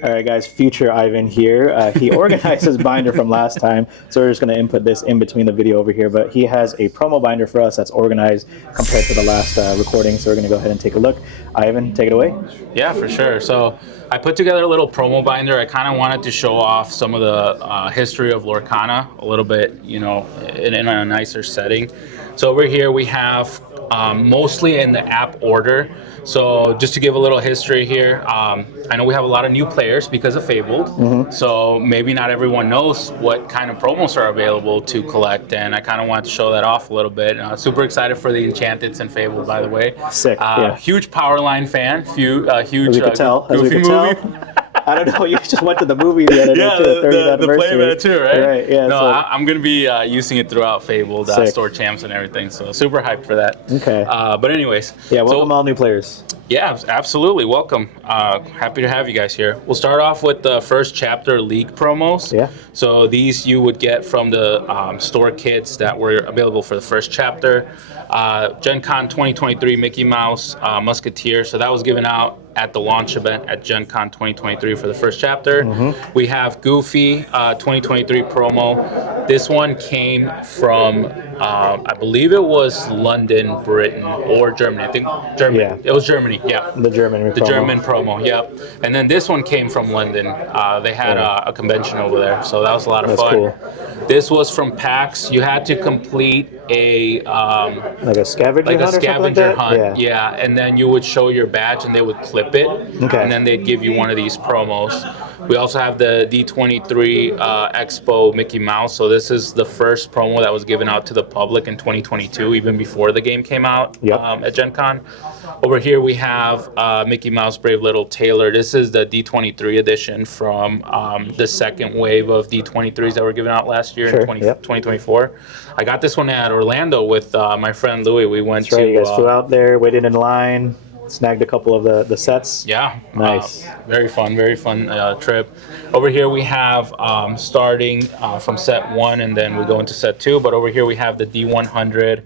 All right, guys, future Ivan here. He organized his binder from last time, so we're just going to input this in between the video over here, but he has a promo binder for us that's organized compared to the last recording, so we're going to go ahead and take a look. Ivan, take it away. Yeah, for sure. So I put together a little promo binder. I kind of wanted to show off some of the history of Lorcana a little bit, you know, in a nicer setting. So over here we have mostly in the app order. So just to give a little history here, I know we have a lot of new players because of Fabled. So maybe not everyone knows what kind of promos are available to collect, and I kind of wanted to show that off a little bit. Super excited for the Enchanteds and Fabled, by the way. Sick. Huge Powerline fan. Huge. As we could tell. Goofy movie. I don't know. You just went to the movie the other day, too, the 30th anniversary. The Playmat too, right? Right. Yeah. No, I'm gonna be using it throughout Fabled, store champs and everything. So super hyped for that. Okay. But anyways. Yeah. Welcome all new players. Yeah, absolutely. Welcome. Happy to have you guys here. We'll start off with the first chapter League promos. Yeah. So these you would get from the store kits that were available for the first chapter. Gen Con 2023 Mickey Mouse Musketeer. So that was given out at the launch event at Gen Con 2023 for the first chapter. We have Goofy 2023 promo. This one came from, I believe it was London, Britain, or Germany. I think Germany. Yeah. It was Germany, yeah. The German promo. German promo, yep. And then this one came from London. They had a convention over there, so that was a lot of fun. Cool. This was from PAX. You had to complete a like a scavenger hunt. Yeah, and then you would show your badge, and they would clip it, and then they'd give you one of these promos. We also have the D23 Expo Mickey Mouse. So this is the first promo that was given out to the public in 2022, even before the game came out at Gen Con. Over here we have Mickey Mouse Brave Little Tailor. This is the D23 edition from the second wave of D23s that were given out last year in 2024. I got this one at Orlando with my friend Louis. We went to... You guys flew out there, waited in line, snagged a couple of the sets. Yeah. Nice. Very fun trip. Over here we have starting from set 1, and then we go into set 2. But over here we have the D100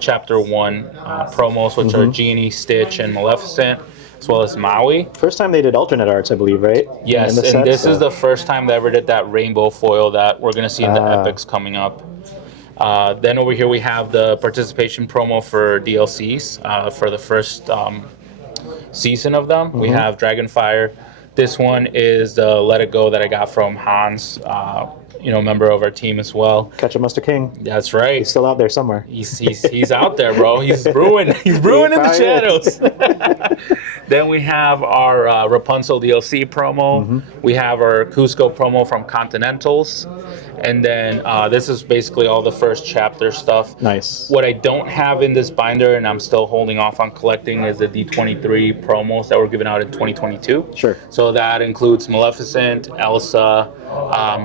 Chapter 1 promos, which are Genie, Stitch, and Maleficent, as well as Maui. First time they did alternate arts, I believe, right? Yes, and this is the first time they ever did that rainbow foil that we're going to see in the epics coming up. Then over here we have the participation promo for DLCs for the first season of them. We have Dragonfire. This one is the Let It Go that I got from Hans, member of our team as well. Catch a Muster King. That's right. He's still out there somewhere. He's out there, bro. He's brewing. He's brewing in the shadows. Then we have our Rapunzel DLC promo. We have our Cusco promo from Continentals. And then this is basically all the first chapter stuff. Nice. What I don't have in this binder, and I'm still holding off on collecting, is the D23 promos that were given out in 2022. Sure. So that includes Maleficent, Elsa,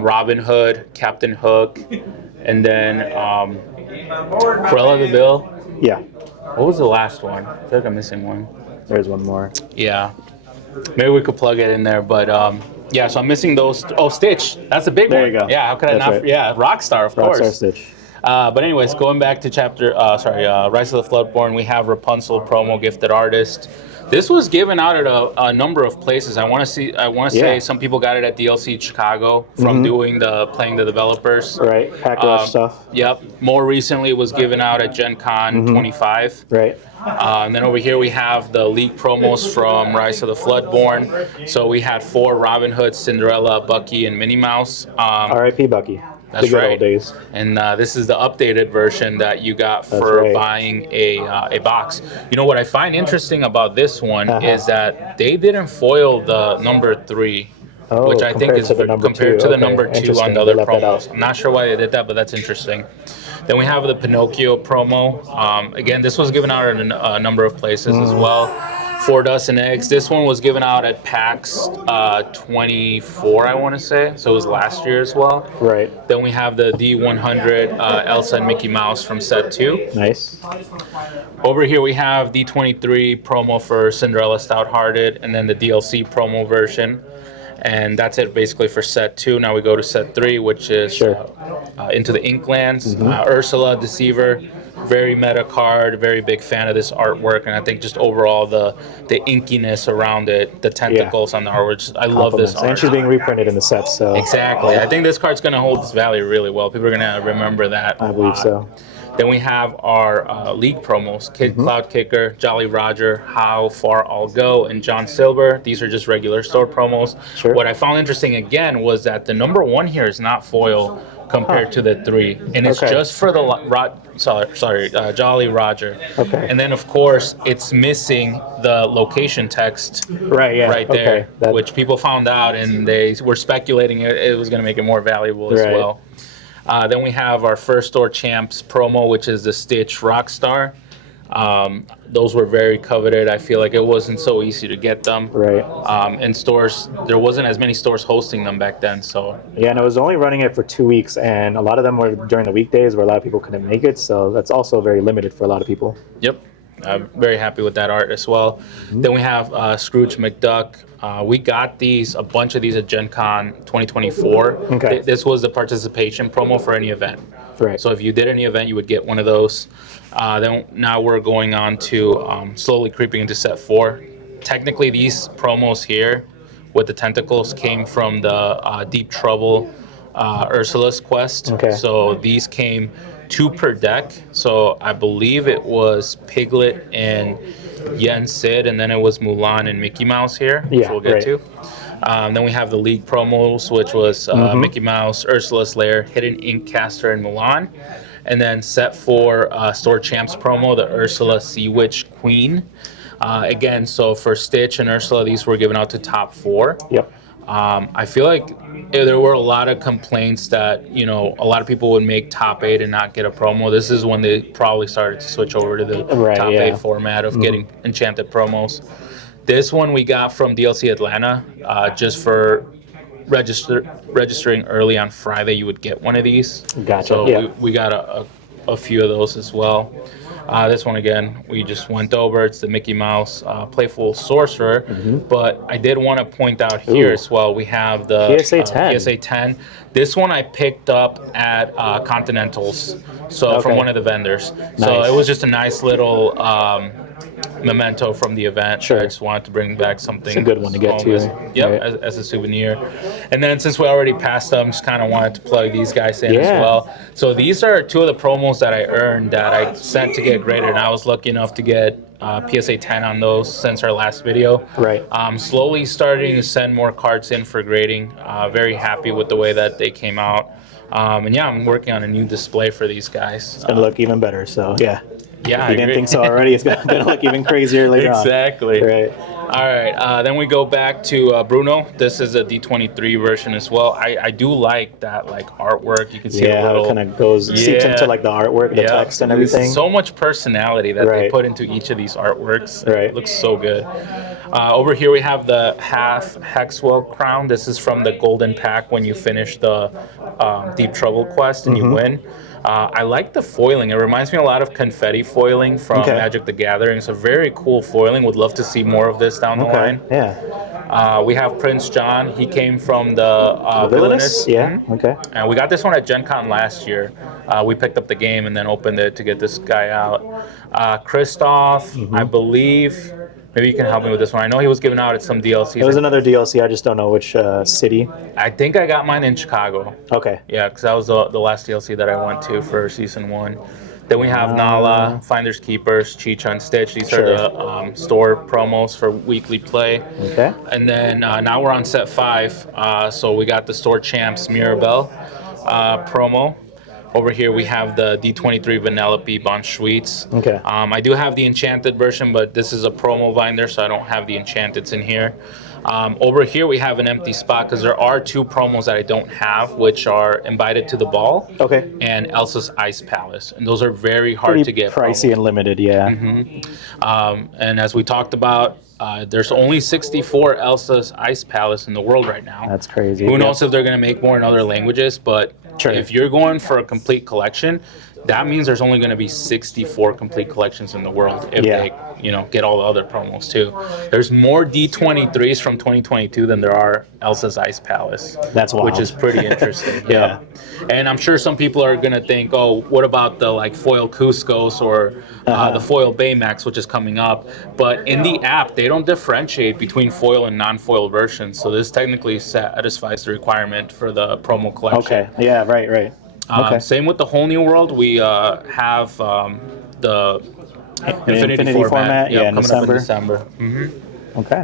Robin Hood, Captain Hook, and then Cruella de Vil. Yeah. What was the last one? I feel like I'm missing one. There's one more. Yeah. Maybe we could plug it in there, but yeah, so I'm missing those. Oh, Stitch. That's a big one. There you go. Yeah, how could I not? Right. Yeah, Rockstar, of course. Rockstar Stitch. But anyways, going back to Rise of the Floodborn, we have Rapunzel promo gifted artist. This was given out at a number of places. I want to say some people got it at DLC Chicago from playing the developers. Right, pack rush stuff. Yep. More recently, it was given out at Gen Con 25. Right. And then over here we have the leaked promos from Rise of the Floodborn. So we had 4 Robin Hood, Cinderella, Bucky, and Minnie Mouse. R.I.P. Bucky. That's the good right. old days. And this is the updated version that you got for buying a box. You know what I find interesting about this one is that they didn't foil the number 3. Which I think is compared to the number 2 on the other promos. I'm not sure why they did that, but that's interesting. Then we have the Pinocchio promo. Again, this was given out in a number of places as well. 4 Dozen Eggs. This one was given out at PAX 24, I want to say. So it was last year as well. Right. Then we have the D100 Elsa and Mickey Mouse from set 2. Nice. Over here we have D23 promo for Cinderella Stout-Hearted, and then the DLC promo version. And that's it basically for set 2. Now we go to set 3, which is Into the Inklands. Ursula, Deceiver. Very meta card, very big fan of this artwork, and I think just overall the inkiness around it, the tentacles on the artwork, I love this art. And she's being reprinted in the set, so... Exactly. I think this card's going to hold its value really well. People are going to remember that. I believe so. Then we have our League promos, Kid Cloud Kicker, Jolly Roger, How Far I'll Go, and John Silver. These are just regular store promos. Sure. What I found interesting again was that the number 1 here is not foil compared to the 3, and it's just for the Jolly Roger. Okay. And then of course it's missing the location text right there, which people found out, and they were speculating it was going to make it more valuable as well. Then we have our First Store Champs promo, which is the Stitch Rockstar. Those were very coveted. I feel like it wasn't so easy to get them. Right. In stores, there wasn't as many stores hosting them back then. So yeah, and I was only running it for 2 weeks, and a lot of them were during the weekdays where a lot of people couldn't make it. So that's also very limited for a lot of people. Yep. I'm very happy with that art as well. Then we have Scrooge McDuck. We got a bunch of these at Gen Con 2024. Okay. This was the participation promo for any event. Right. So if you did any event, you would get one of those. Then now we're going on to slowly creeping into set 4. technically these promos here with the tentacles came from the Deep Trouble Ursula's quest. Okay. So these came 2 per deck. So I believe it was Piglet and Yen Sid, and then it was Mulan and Mickey Mouse here, which Yeah, we'll get right. to. Then we have the League promos, which was Mickey Mouse, Ursula's Lair, Hidden Inkcaster, and Mulan. And then set 4 Store Champs promo, the Ursula Sea Witch Queen. Again, so for Stitch and Ursula, these were given out to top 4. Yep. I feel like there were a lot of complaints that, you know, a lot of people would make top 8 and not get a promo. This is when they probably started to switch over to the top 8 format of getting enchanted promos. This one we got from DLC Atlanta, just for registering early on Friday. You would get one of these. Gotcha. So we got a few of those as well. This one again, we just went over. It's the Mickey Mouse Playful Sorcerer. But I did want to point out here as well, we have the PSA 10. PSA 10. This one I picked up at Continentals, so from one of the vendors. So it was just a nice little memento from the event. Sure. I just wanted to bring back something. It's a good one to get to. As a souvenir. And then since we already passed them, just kind of wanted to plug these guys in as well. So these are 2 of the promos that I earned that I sent to get graded, and I was lucky enough to get PSA 10 on those since our last video. Right. Slowly starting to send more cards in for grading. Very happy with the way that they came out. And yeah, I'm working on a new display for these guys. It's gonna look even better. So yeah. Yeah, if you didn't think so already, it's gonna look even crazier later on. Exactly. Right. All right. Then we go back to Bruno. This is a D23 version as well. I do like that like artwork. You can see a little, it kind of goes seeps into like the artwork, the text, and everything. There's so much personality that they put into each of these artworks. It looks so good. Over here we have the half Hexwell crown. This is from the golden pack when you finish the Deep Trouble quest and you win. I like the foiling. It reminds me a lot of confetti foiling from Magic the Gathering. It's a very cool foiling. Would love to see more of this down the line. Yeah. We have Prince John. He came from the Villainous. Yeah. Okay. And we got this one at Gen Con last year. We picked up the game and then opened it to get this guy out. Kristoff, I believe. Maybe you can help me with this one. I know he was given out at some DLC. It was another DLC. I just don't know which city. I think I got mine in Chicago. Okay. Yeah, because that was the last DLC that I went to for Season 1. Then we have Nala, Finders Keepers, Chicha, and Stitch. These are the store promos for weekly play. Okay. And then now we're on set 5. So we got the Store Champs Mirabelle promo. Over here we have the D23 Vanellope Bon Sweets. Okay. I do have the Enchanted version, but this is a promo binder, so I don't have the Enchanteds in here. Over here we have an empty spot because there are 2 promos that I don't have, which are Invited to the Ball and Elsa's Ice Palace. And those are very hard to get. Pricey and limited, yeah. And as we talked about, there's only 64 Elsa's Ice Palace in the world right now. That's crazy. Who knows if they're going to make more in other languages, but if you're going for a complete collection, that means there's only going to be 64 complete collections in the world if they, you know, get all the other promos too. There's more D23s from 2022 than there are Elsa's Ice Palace. That's wild. Which is pretty interesting. And I'm sure some people are going to think, oh, what about the like foil Cuscos or the foil Baymax, which is coming up. But in the app, they don't differentiate between foil and non-foil versions. So this technically satisfies the requirement for the promo collection. Okay. Yeah, right. Same with the Whole New World. We have the Infinity format. Yeah, coming up in December. Okay.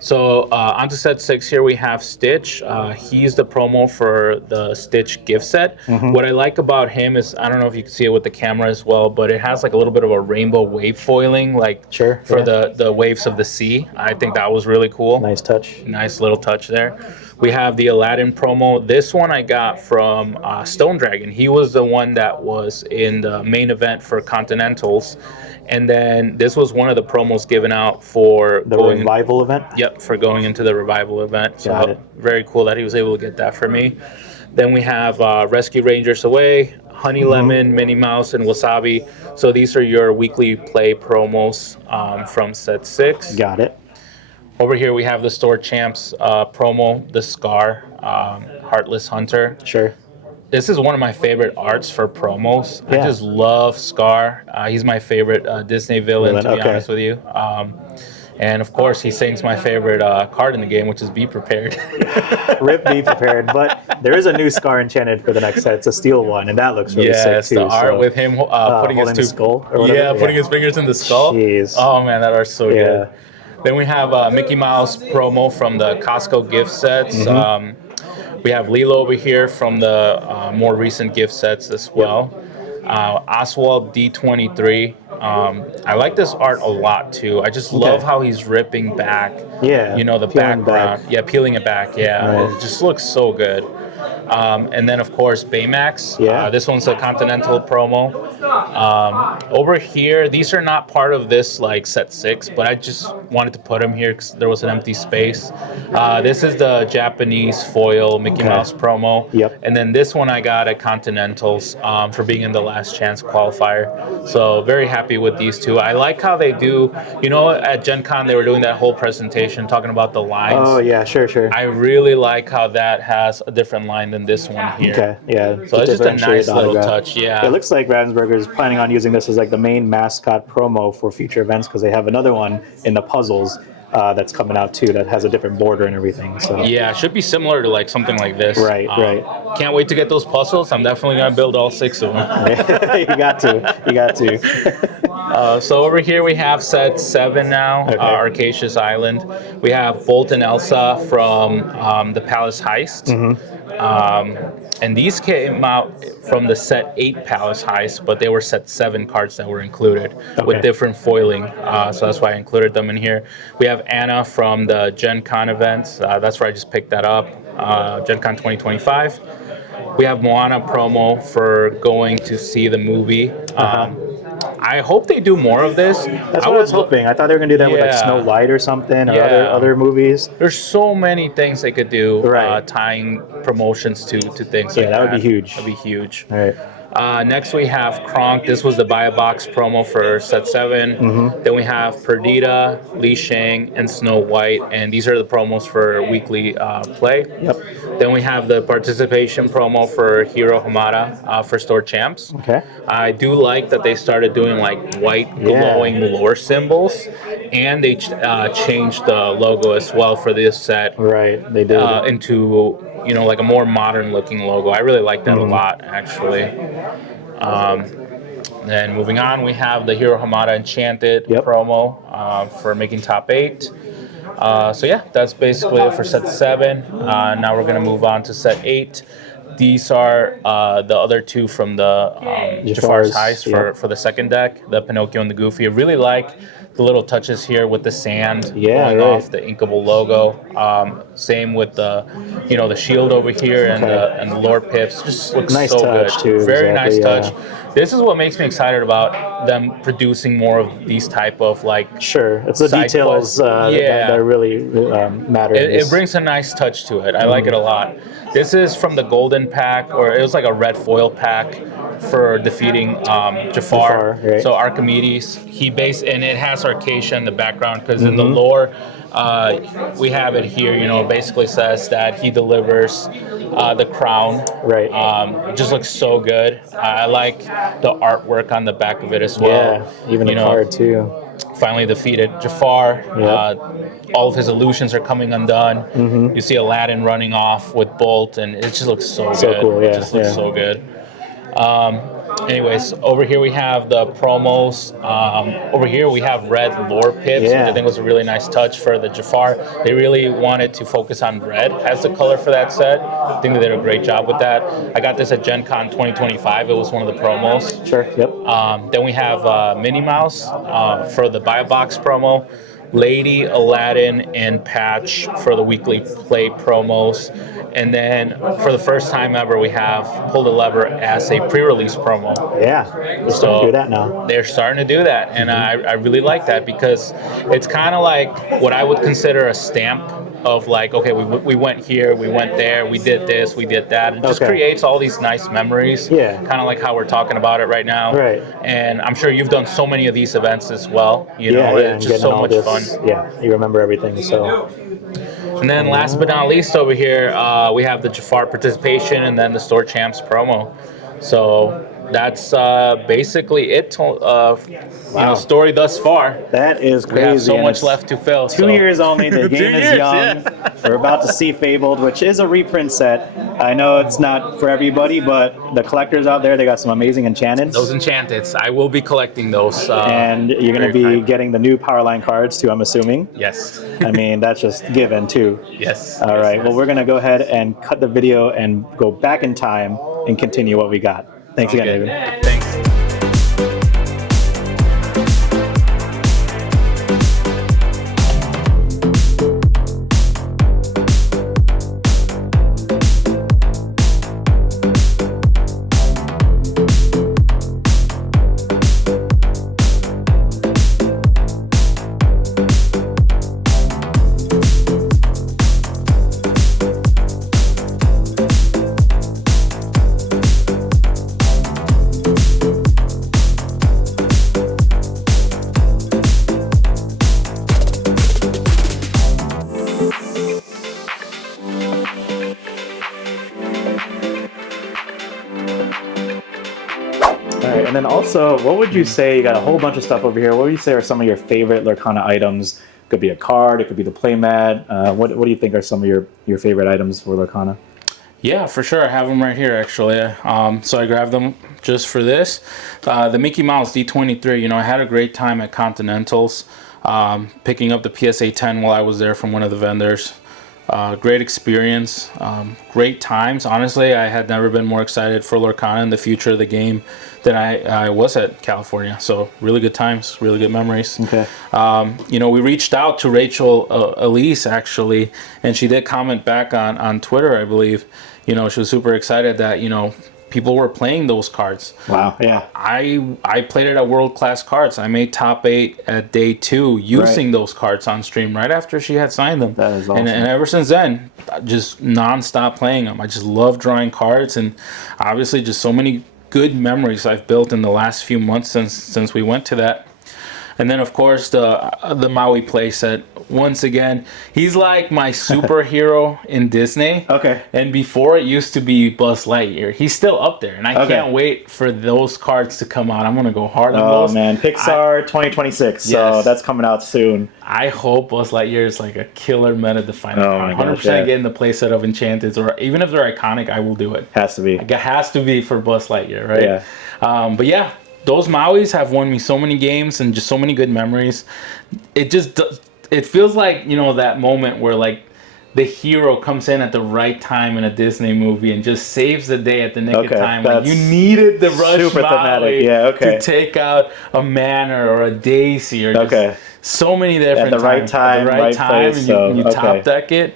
So on to set 6 here we have Stitch. He's the promo for the Stitch gift set. What I like about him is, I don't know if you can see it with the camera as well, but it has like a little bit of a rainbow wave foiling, like for the waves of the sea. I think that was really cool. Nice touch. Nice little touch there. We have the Aladdin promo. This one I got from Stone Dragon. He was the one that was in the main event for Continentals. And then this was one of the promos given out for the revival event? Yep, for going into the revival event. So very cool that he was able to get that for me. Then we have Rescue Rangers Away, Honey Lemon, Minnie Mouse, and Wasabi. So these are your weekly play promos from set 6. Got it. Over here we have the Store Champs promo, the Scar, Heartless Hunter. Sure. This is one of my favorite arts for promos. I just love Scar. He's my favorite Disney villain, to be honest with you. And of course, he sings my favorite card in the game, which is Be Prepared. Rip, be prepared. But there is a new Scar Enchanted for the next set. It's a steel one, and that looks really sick too. The art with him putting his holding the skull or whatever. Yeah, putting his fingers in the skull. Jeez. Oh man, that art's so good. Then we have Mickey Mouse promo from the Costco gift sets. We have Lilo over here from the more recent gift sets as well. Oswald D23. I like this art a lot too. I just love how he's ripping back. Yeah. You know, the background. Yeah, peeling it back. Yeah, Right. it just looks so good. And then of course Baymax. Yeah. This one's a Continental promo. Over here, these are not part of this like set 6, but I just wanted to put them here because there was an empty space. This is the Japanese foil Mickey Mouse promo. Yep. And then this one I got at Continentals for being in the last chance qualifier. So very happy with these two. I like how they do, you know, at Gen Con they were doing that whole presentation talking about the lines. Oh yeah, sure. I really like how that has a different line than this one here. Okay, yeah. So it's just a nice little touch, yeah. It looks like Ravensburger is planning on using this as like the main mascot promo for future events because they have another one in the puzzles that's coming out too that has a different border and everything. So yeah, it should be similar to like something like this. Right. Can't wait to get those puzzles. I'm definitely gonna build all 6 of them. You got to. So over here we have set 7 now, Arcacious Island. We have Bolt and Elsa from the Palace Heist. And these came out from the set 8 Palace Heist, but they were set 7 cards that were included with different foiling. So that's why I included them in here. We have Anna from the Gen Con events. That's where I just picked that up. Gen Con 2025. We have Moana promo for going to see the movie. I hope they do more of this. That's what I was hoping. I thought they were going to do that with like Snow White or something or other movies. There's so many things they could do tying promotions to things like that. Yeah, that would be huge. That'd be huge. All right. Next we have Kronk. This was the buy a box promo for set 7. Then we have Perdita, Li Shang, and Snow White, and these are the promos for weekly play. Then we have the participation promo for Hiro Hamada for Store Champs. I do like that they started doing like white glowing lore symbols, and they changed the logo as well for this set. Right, they did. Into, you know, like a more modern looking logo. I really like that a lot, actually. Then moving on, we have the Hiro Hamada Enchanted promo for making top 8. So yeah, that's basically it for set 7. Now we're gonna move on to set 8. These are the other 2 from the Jafar's Heist for the second deck, the Pinocchio and the Goofy. I really like the little touches here with the sand going off the inkable logo. Same with the, you know, the shield over here and the lore pips. Just looks so good. Too, very nice touch. This is what makes me excited about them producing more of these type of like. It's the details that really matter. It brings a nice touch to it. I like it a lot. This is from the golden pack, or it was like a red foil pack for defeating Jafar. So Archimedes, and it has Arcacia in the background because in the lore, we have it here. You know, it basically says that he delivers the crown. It just looks so good. I like the artwork on the back of it as well. Yeah, even the card too. Finally defeated Jafar. All of his illusions are coming undone. You see Aladdin running off with Bolt, and it just looks so good. Cool, it just looks so good. Anyways, over here we have the promos. Over here we have red lore pips, which I think was a really nice touch for the Jafar. They really wanted to focus on red as the color for that set. I think they did a great job with that. I got this at Gen Con 2025. It was one of the promos. Then we have Minnie Mouse for the buy a box promo. Lady, Aladdin, and Patch for the weekly play promos. And then for the first time ever, we have Pull the Lever as a pre-release promo. They're starting to do that now. They're starting to do that, and I really like that because it's kind of like what I would consider a stamp of like, okay, we went here, we went there, we did this, we did that. It just creates all these nice memories. Kind of like how we're talking about it right now. And I'm sure you've done so many of these events as well. You know, it's just so much fun. You remember everything. So. And then last but not least over here, we have the Jafar participation and then the Store Champs promo. So that's basically it. Story thus far. That is crazy. We have so and much it's left to fill. 2 years only. The 2 game is years, young. yeah. We're about to see Fabled, which is a reprint set. I know it's not for everybody, but the collectors out there, they got some amazing Enchanteds. Those Enchanteds, I will be collecting those. And you're going to be getting the new Powerline cards too, I'm assuming. Yes. I mean, that's just given too. Yes. All right. Well, we're going to go ahead and cut the video and go back in time and continue what we got. Thanks again, David. Thanks. And then also, what would you say, you got a whole bunch of stuff over here, what would you say are some of your favorite Lorcana items? It could be a card, it could be the playmat. What do you think are some of your favorite items for Lorcana? Yeah, for sure. I have them right here, actually. So I grabbed them just for this. The Mickey Mouse D23, you know, I had a great time at Continentals, picking up the PSA 10 while I was there from one of the vendors. Great experience, great times. Honestly, I had never been more excited for Lorcana and the future of the game than I was at California. So really good times, really good memories. Okay. You know, we reached out to Rachel Elise, actually, and she did comment back on Twitter, I believe. You know, she was super excited that, you know, people were playing those cards. Wow, yeah. I played it at World Class Cards. I made top 8 at day 2 using those cards on stream right after she had signed them. That is awesome. And ever since then, just non-stop playing them. I just love drawing cards, and obviously just so many good memories I've built in the last few months since we went to that. And then, of course, the Maui playset. Once again, he's like my superhero in Disney. Okay. And before, it used to be Buzz Lightyear. He's still up there, and I can't wait for those cards to come out. I'm going to go hard on those. Oh, man. Pixar 2026, so that's coming out soon. I hope Buzz Lightyear is like a killer meta defining card. 100% getting the playset of Enchanted, or even if they're iconic, I will do it. Has to be. It has to be for Buzz Lightyear, right? Yeah. But yeah. Those Mauis have won me so many games and just so many good memories. It just it feels like, you know, that moment where like the hero comes in at the right time in a Disney movie and just saves the day at the nick of time. Like you needed the rush super Maui thematic. to take out a Manor or a Daisy or just so many different at the right time, at the right time, place, and you top deck it.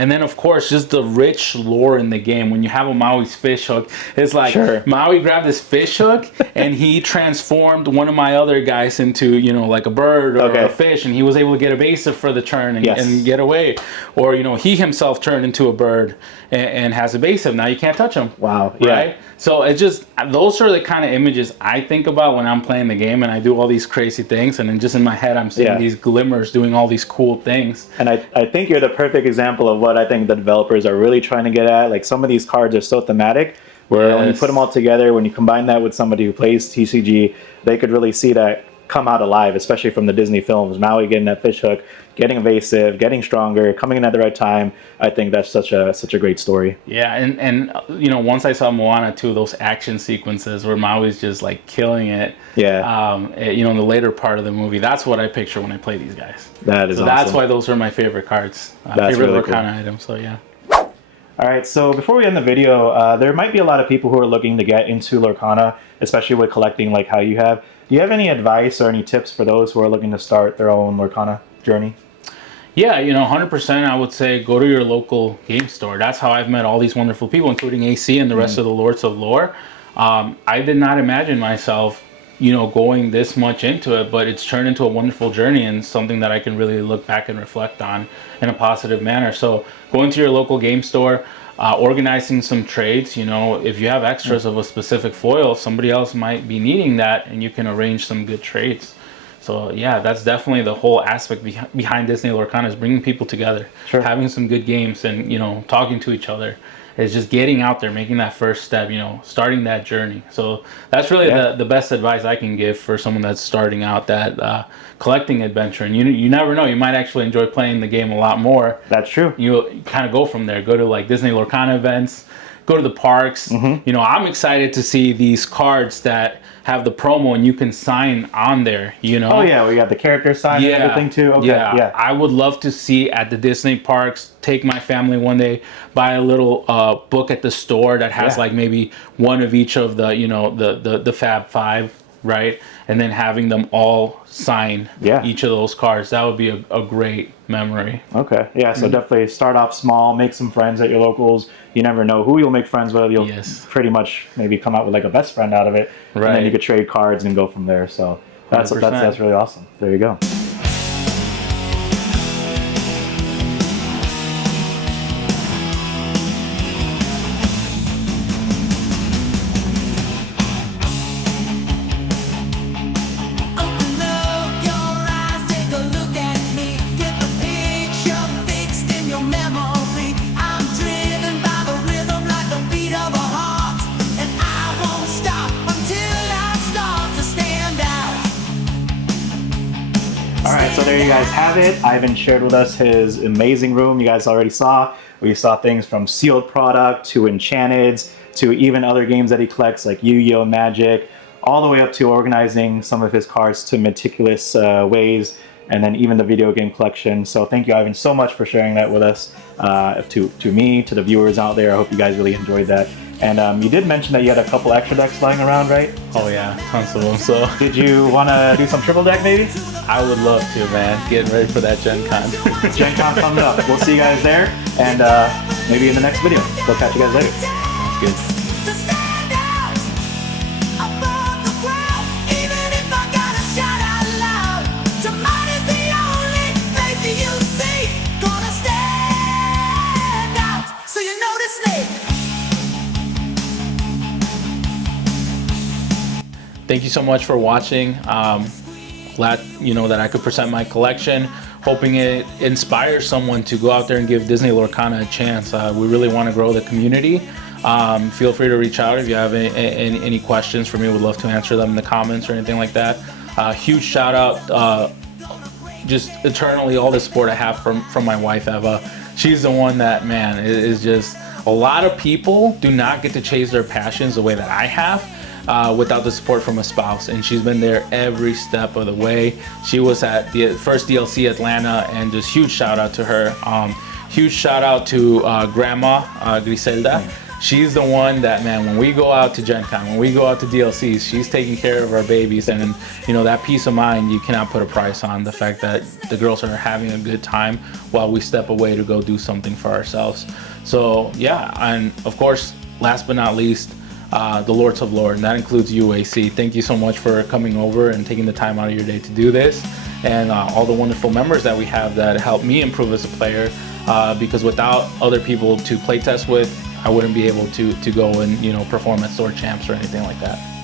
And then, of course, just the rich lore in the game. When you have a Maui's fish hook, it's like Maui grabbed his fish hook and he transformed one of my other guys into, you know, like a bird or a fish, and he was able to get evasive for the turn and get away. Or, you know, he himself turned into a bird and has evasive. Now you can't touch him. Wow. Right? So it's just, those are the kind of images I think about when I'm playing the game, and I do all these crazy things, and then just in my head I'm seeing these glimmers doing all these cool things. And I think you're the perfect example of what I think the developers are really trying to get at. Like, some of these cards are so thematic, where when you put them all together, when you combine that with somebody who plays TCG, they could really see that come out alive, especially from the Disney films. Maui getting that fish hook, getting evasive, getting stronger, coming in at the right time. I think that's such a great story. Yeah, and you know, once I saw Moana too, those action sequences where Maui's just like killing it. Yeah. You know, in the later part of the movie, that's what I picture when I play these guys. That is awesome. That's why those are my favorite cards. That's favorite really Lorcana items. So yeah. All right, so before we end the video, there might be a lot of people who are looking to get into Lorcana, especially with collecting like how you have. Do you have any advice or any tips for those who are looking to start their own Lorcana journey? Yeah, you know, 100% I would say go to your local game store. That's how I've met all these wonderful people, including AC and the rest of the Lords of Lore. I did not imagine myself, you know, going this much into it, but it's turned into a wonderful journey and something that I can really look back and reflect on in a positive manner. So going to your local game store, organizing some trades. You know, if you have extras of a specific foil, somebody else might be needing that, and you can arrange some good trades. So yeah, that's definitely the whole aspect behind Disney Lorcana, is bringing people together, having some good games, and, you know, talking to each other. It's just getting out there, making that first step, you know, starting that journey. So that's really the best advice I can give for someone that's starting out that collecting adventure. And you never know, you might actually enjoy playing the game a lot more. That's true. You kind of go from there, go to like Disney Lorcana events, go to the parks. You know, I'm excited to see these cards that have the promo and you can sign on there, you know. Oh yeah, we got the character sign and everything too. Okay, yeah. I would love to see at the Disney parks, take my family one day, buy a little book at the store that has like maybe one of each of the, you know, the Fab Five, right? And then having them all sign each of those cards. That would be a great memory. Okay, yeah, so definitely start off small, make some friends at your locals. You never know who you'll make friends with. You'll pretty much maybe come out with like a best friend out of it. Right. And then you could trade cards and go from there. So that's really awesome. There you go. So there you guys have it. Ivan shared with us his amazing room. You guys already saw. We saw things from sealed product to Enchanteds to even other games that he collects like Yu-Gi-Oh, Magic, all the way up to organizing some of his cards to meticulous ways, and then even the video game collection. So thank you, Ivan, so much for sharing that with us, to me, to the viewers out there. I hope you guys really enjoyed that. And you did mention that you had a couple extra decks lying around, right? Oh yeah, tons of them. So did you want to do some triple deck maybe? I would love to, man. Getting ready for that Gen Con. Gen Con coming up. We'll see you guys there, and maybe in the next video. We'll catch you guys later. Sounds good. Thank you so much for watching. Glad, you know, that I could present my collection. Hoping it inspires someone to go out there and give Disney Lorcana a chance. We really want to grow the community. Feel free to reach out if you have any questions for me. Would love to answer them in the comments or anything like that. Huge shout out, just eternally all the support I have from my wife Eva. She's the one that, man, is just, a lot of people do not get to chase their passions the way that I have. Without the support from a spouse, and she's been there every step of the way. She was at the first DLC Atlanta, and just huge shout out to her. Huge shout out to Grandma Griselda. She's the one that, man, when we go out to Gen Con, when we go out to DLCs, she's taking care of our babies, and you know, that peace of mind you cannot put a price on. The fact that the girls are having a good time while we step away to go do something for ourselves. So yeah, and of course, last but not least, the Lords of Lore, and that includes UAC. Thank you so much for coming over and taking the time out of your day to do this, and all the wonderful members that we have that help me improve as a player, because without other people to play test with, I wouldn't be able to go and, you know, perform at Sword Champs or anything like that.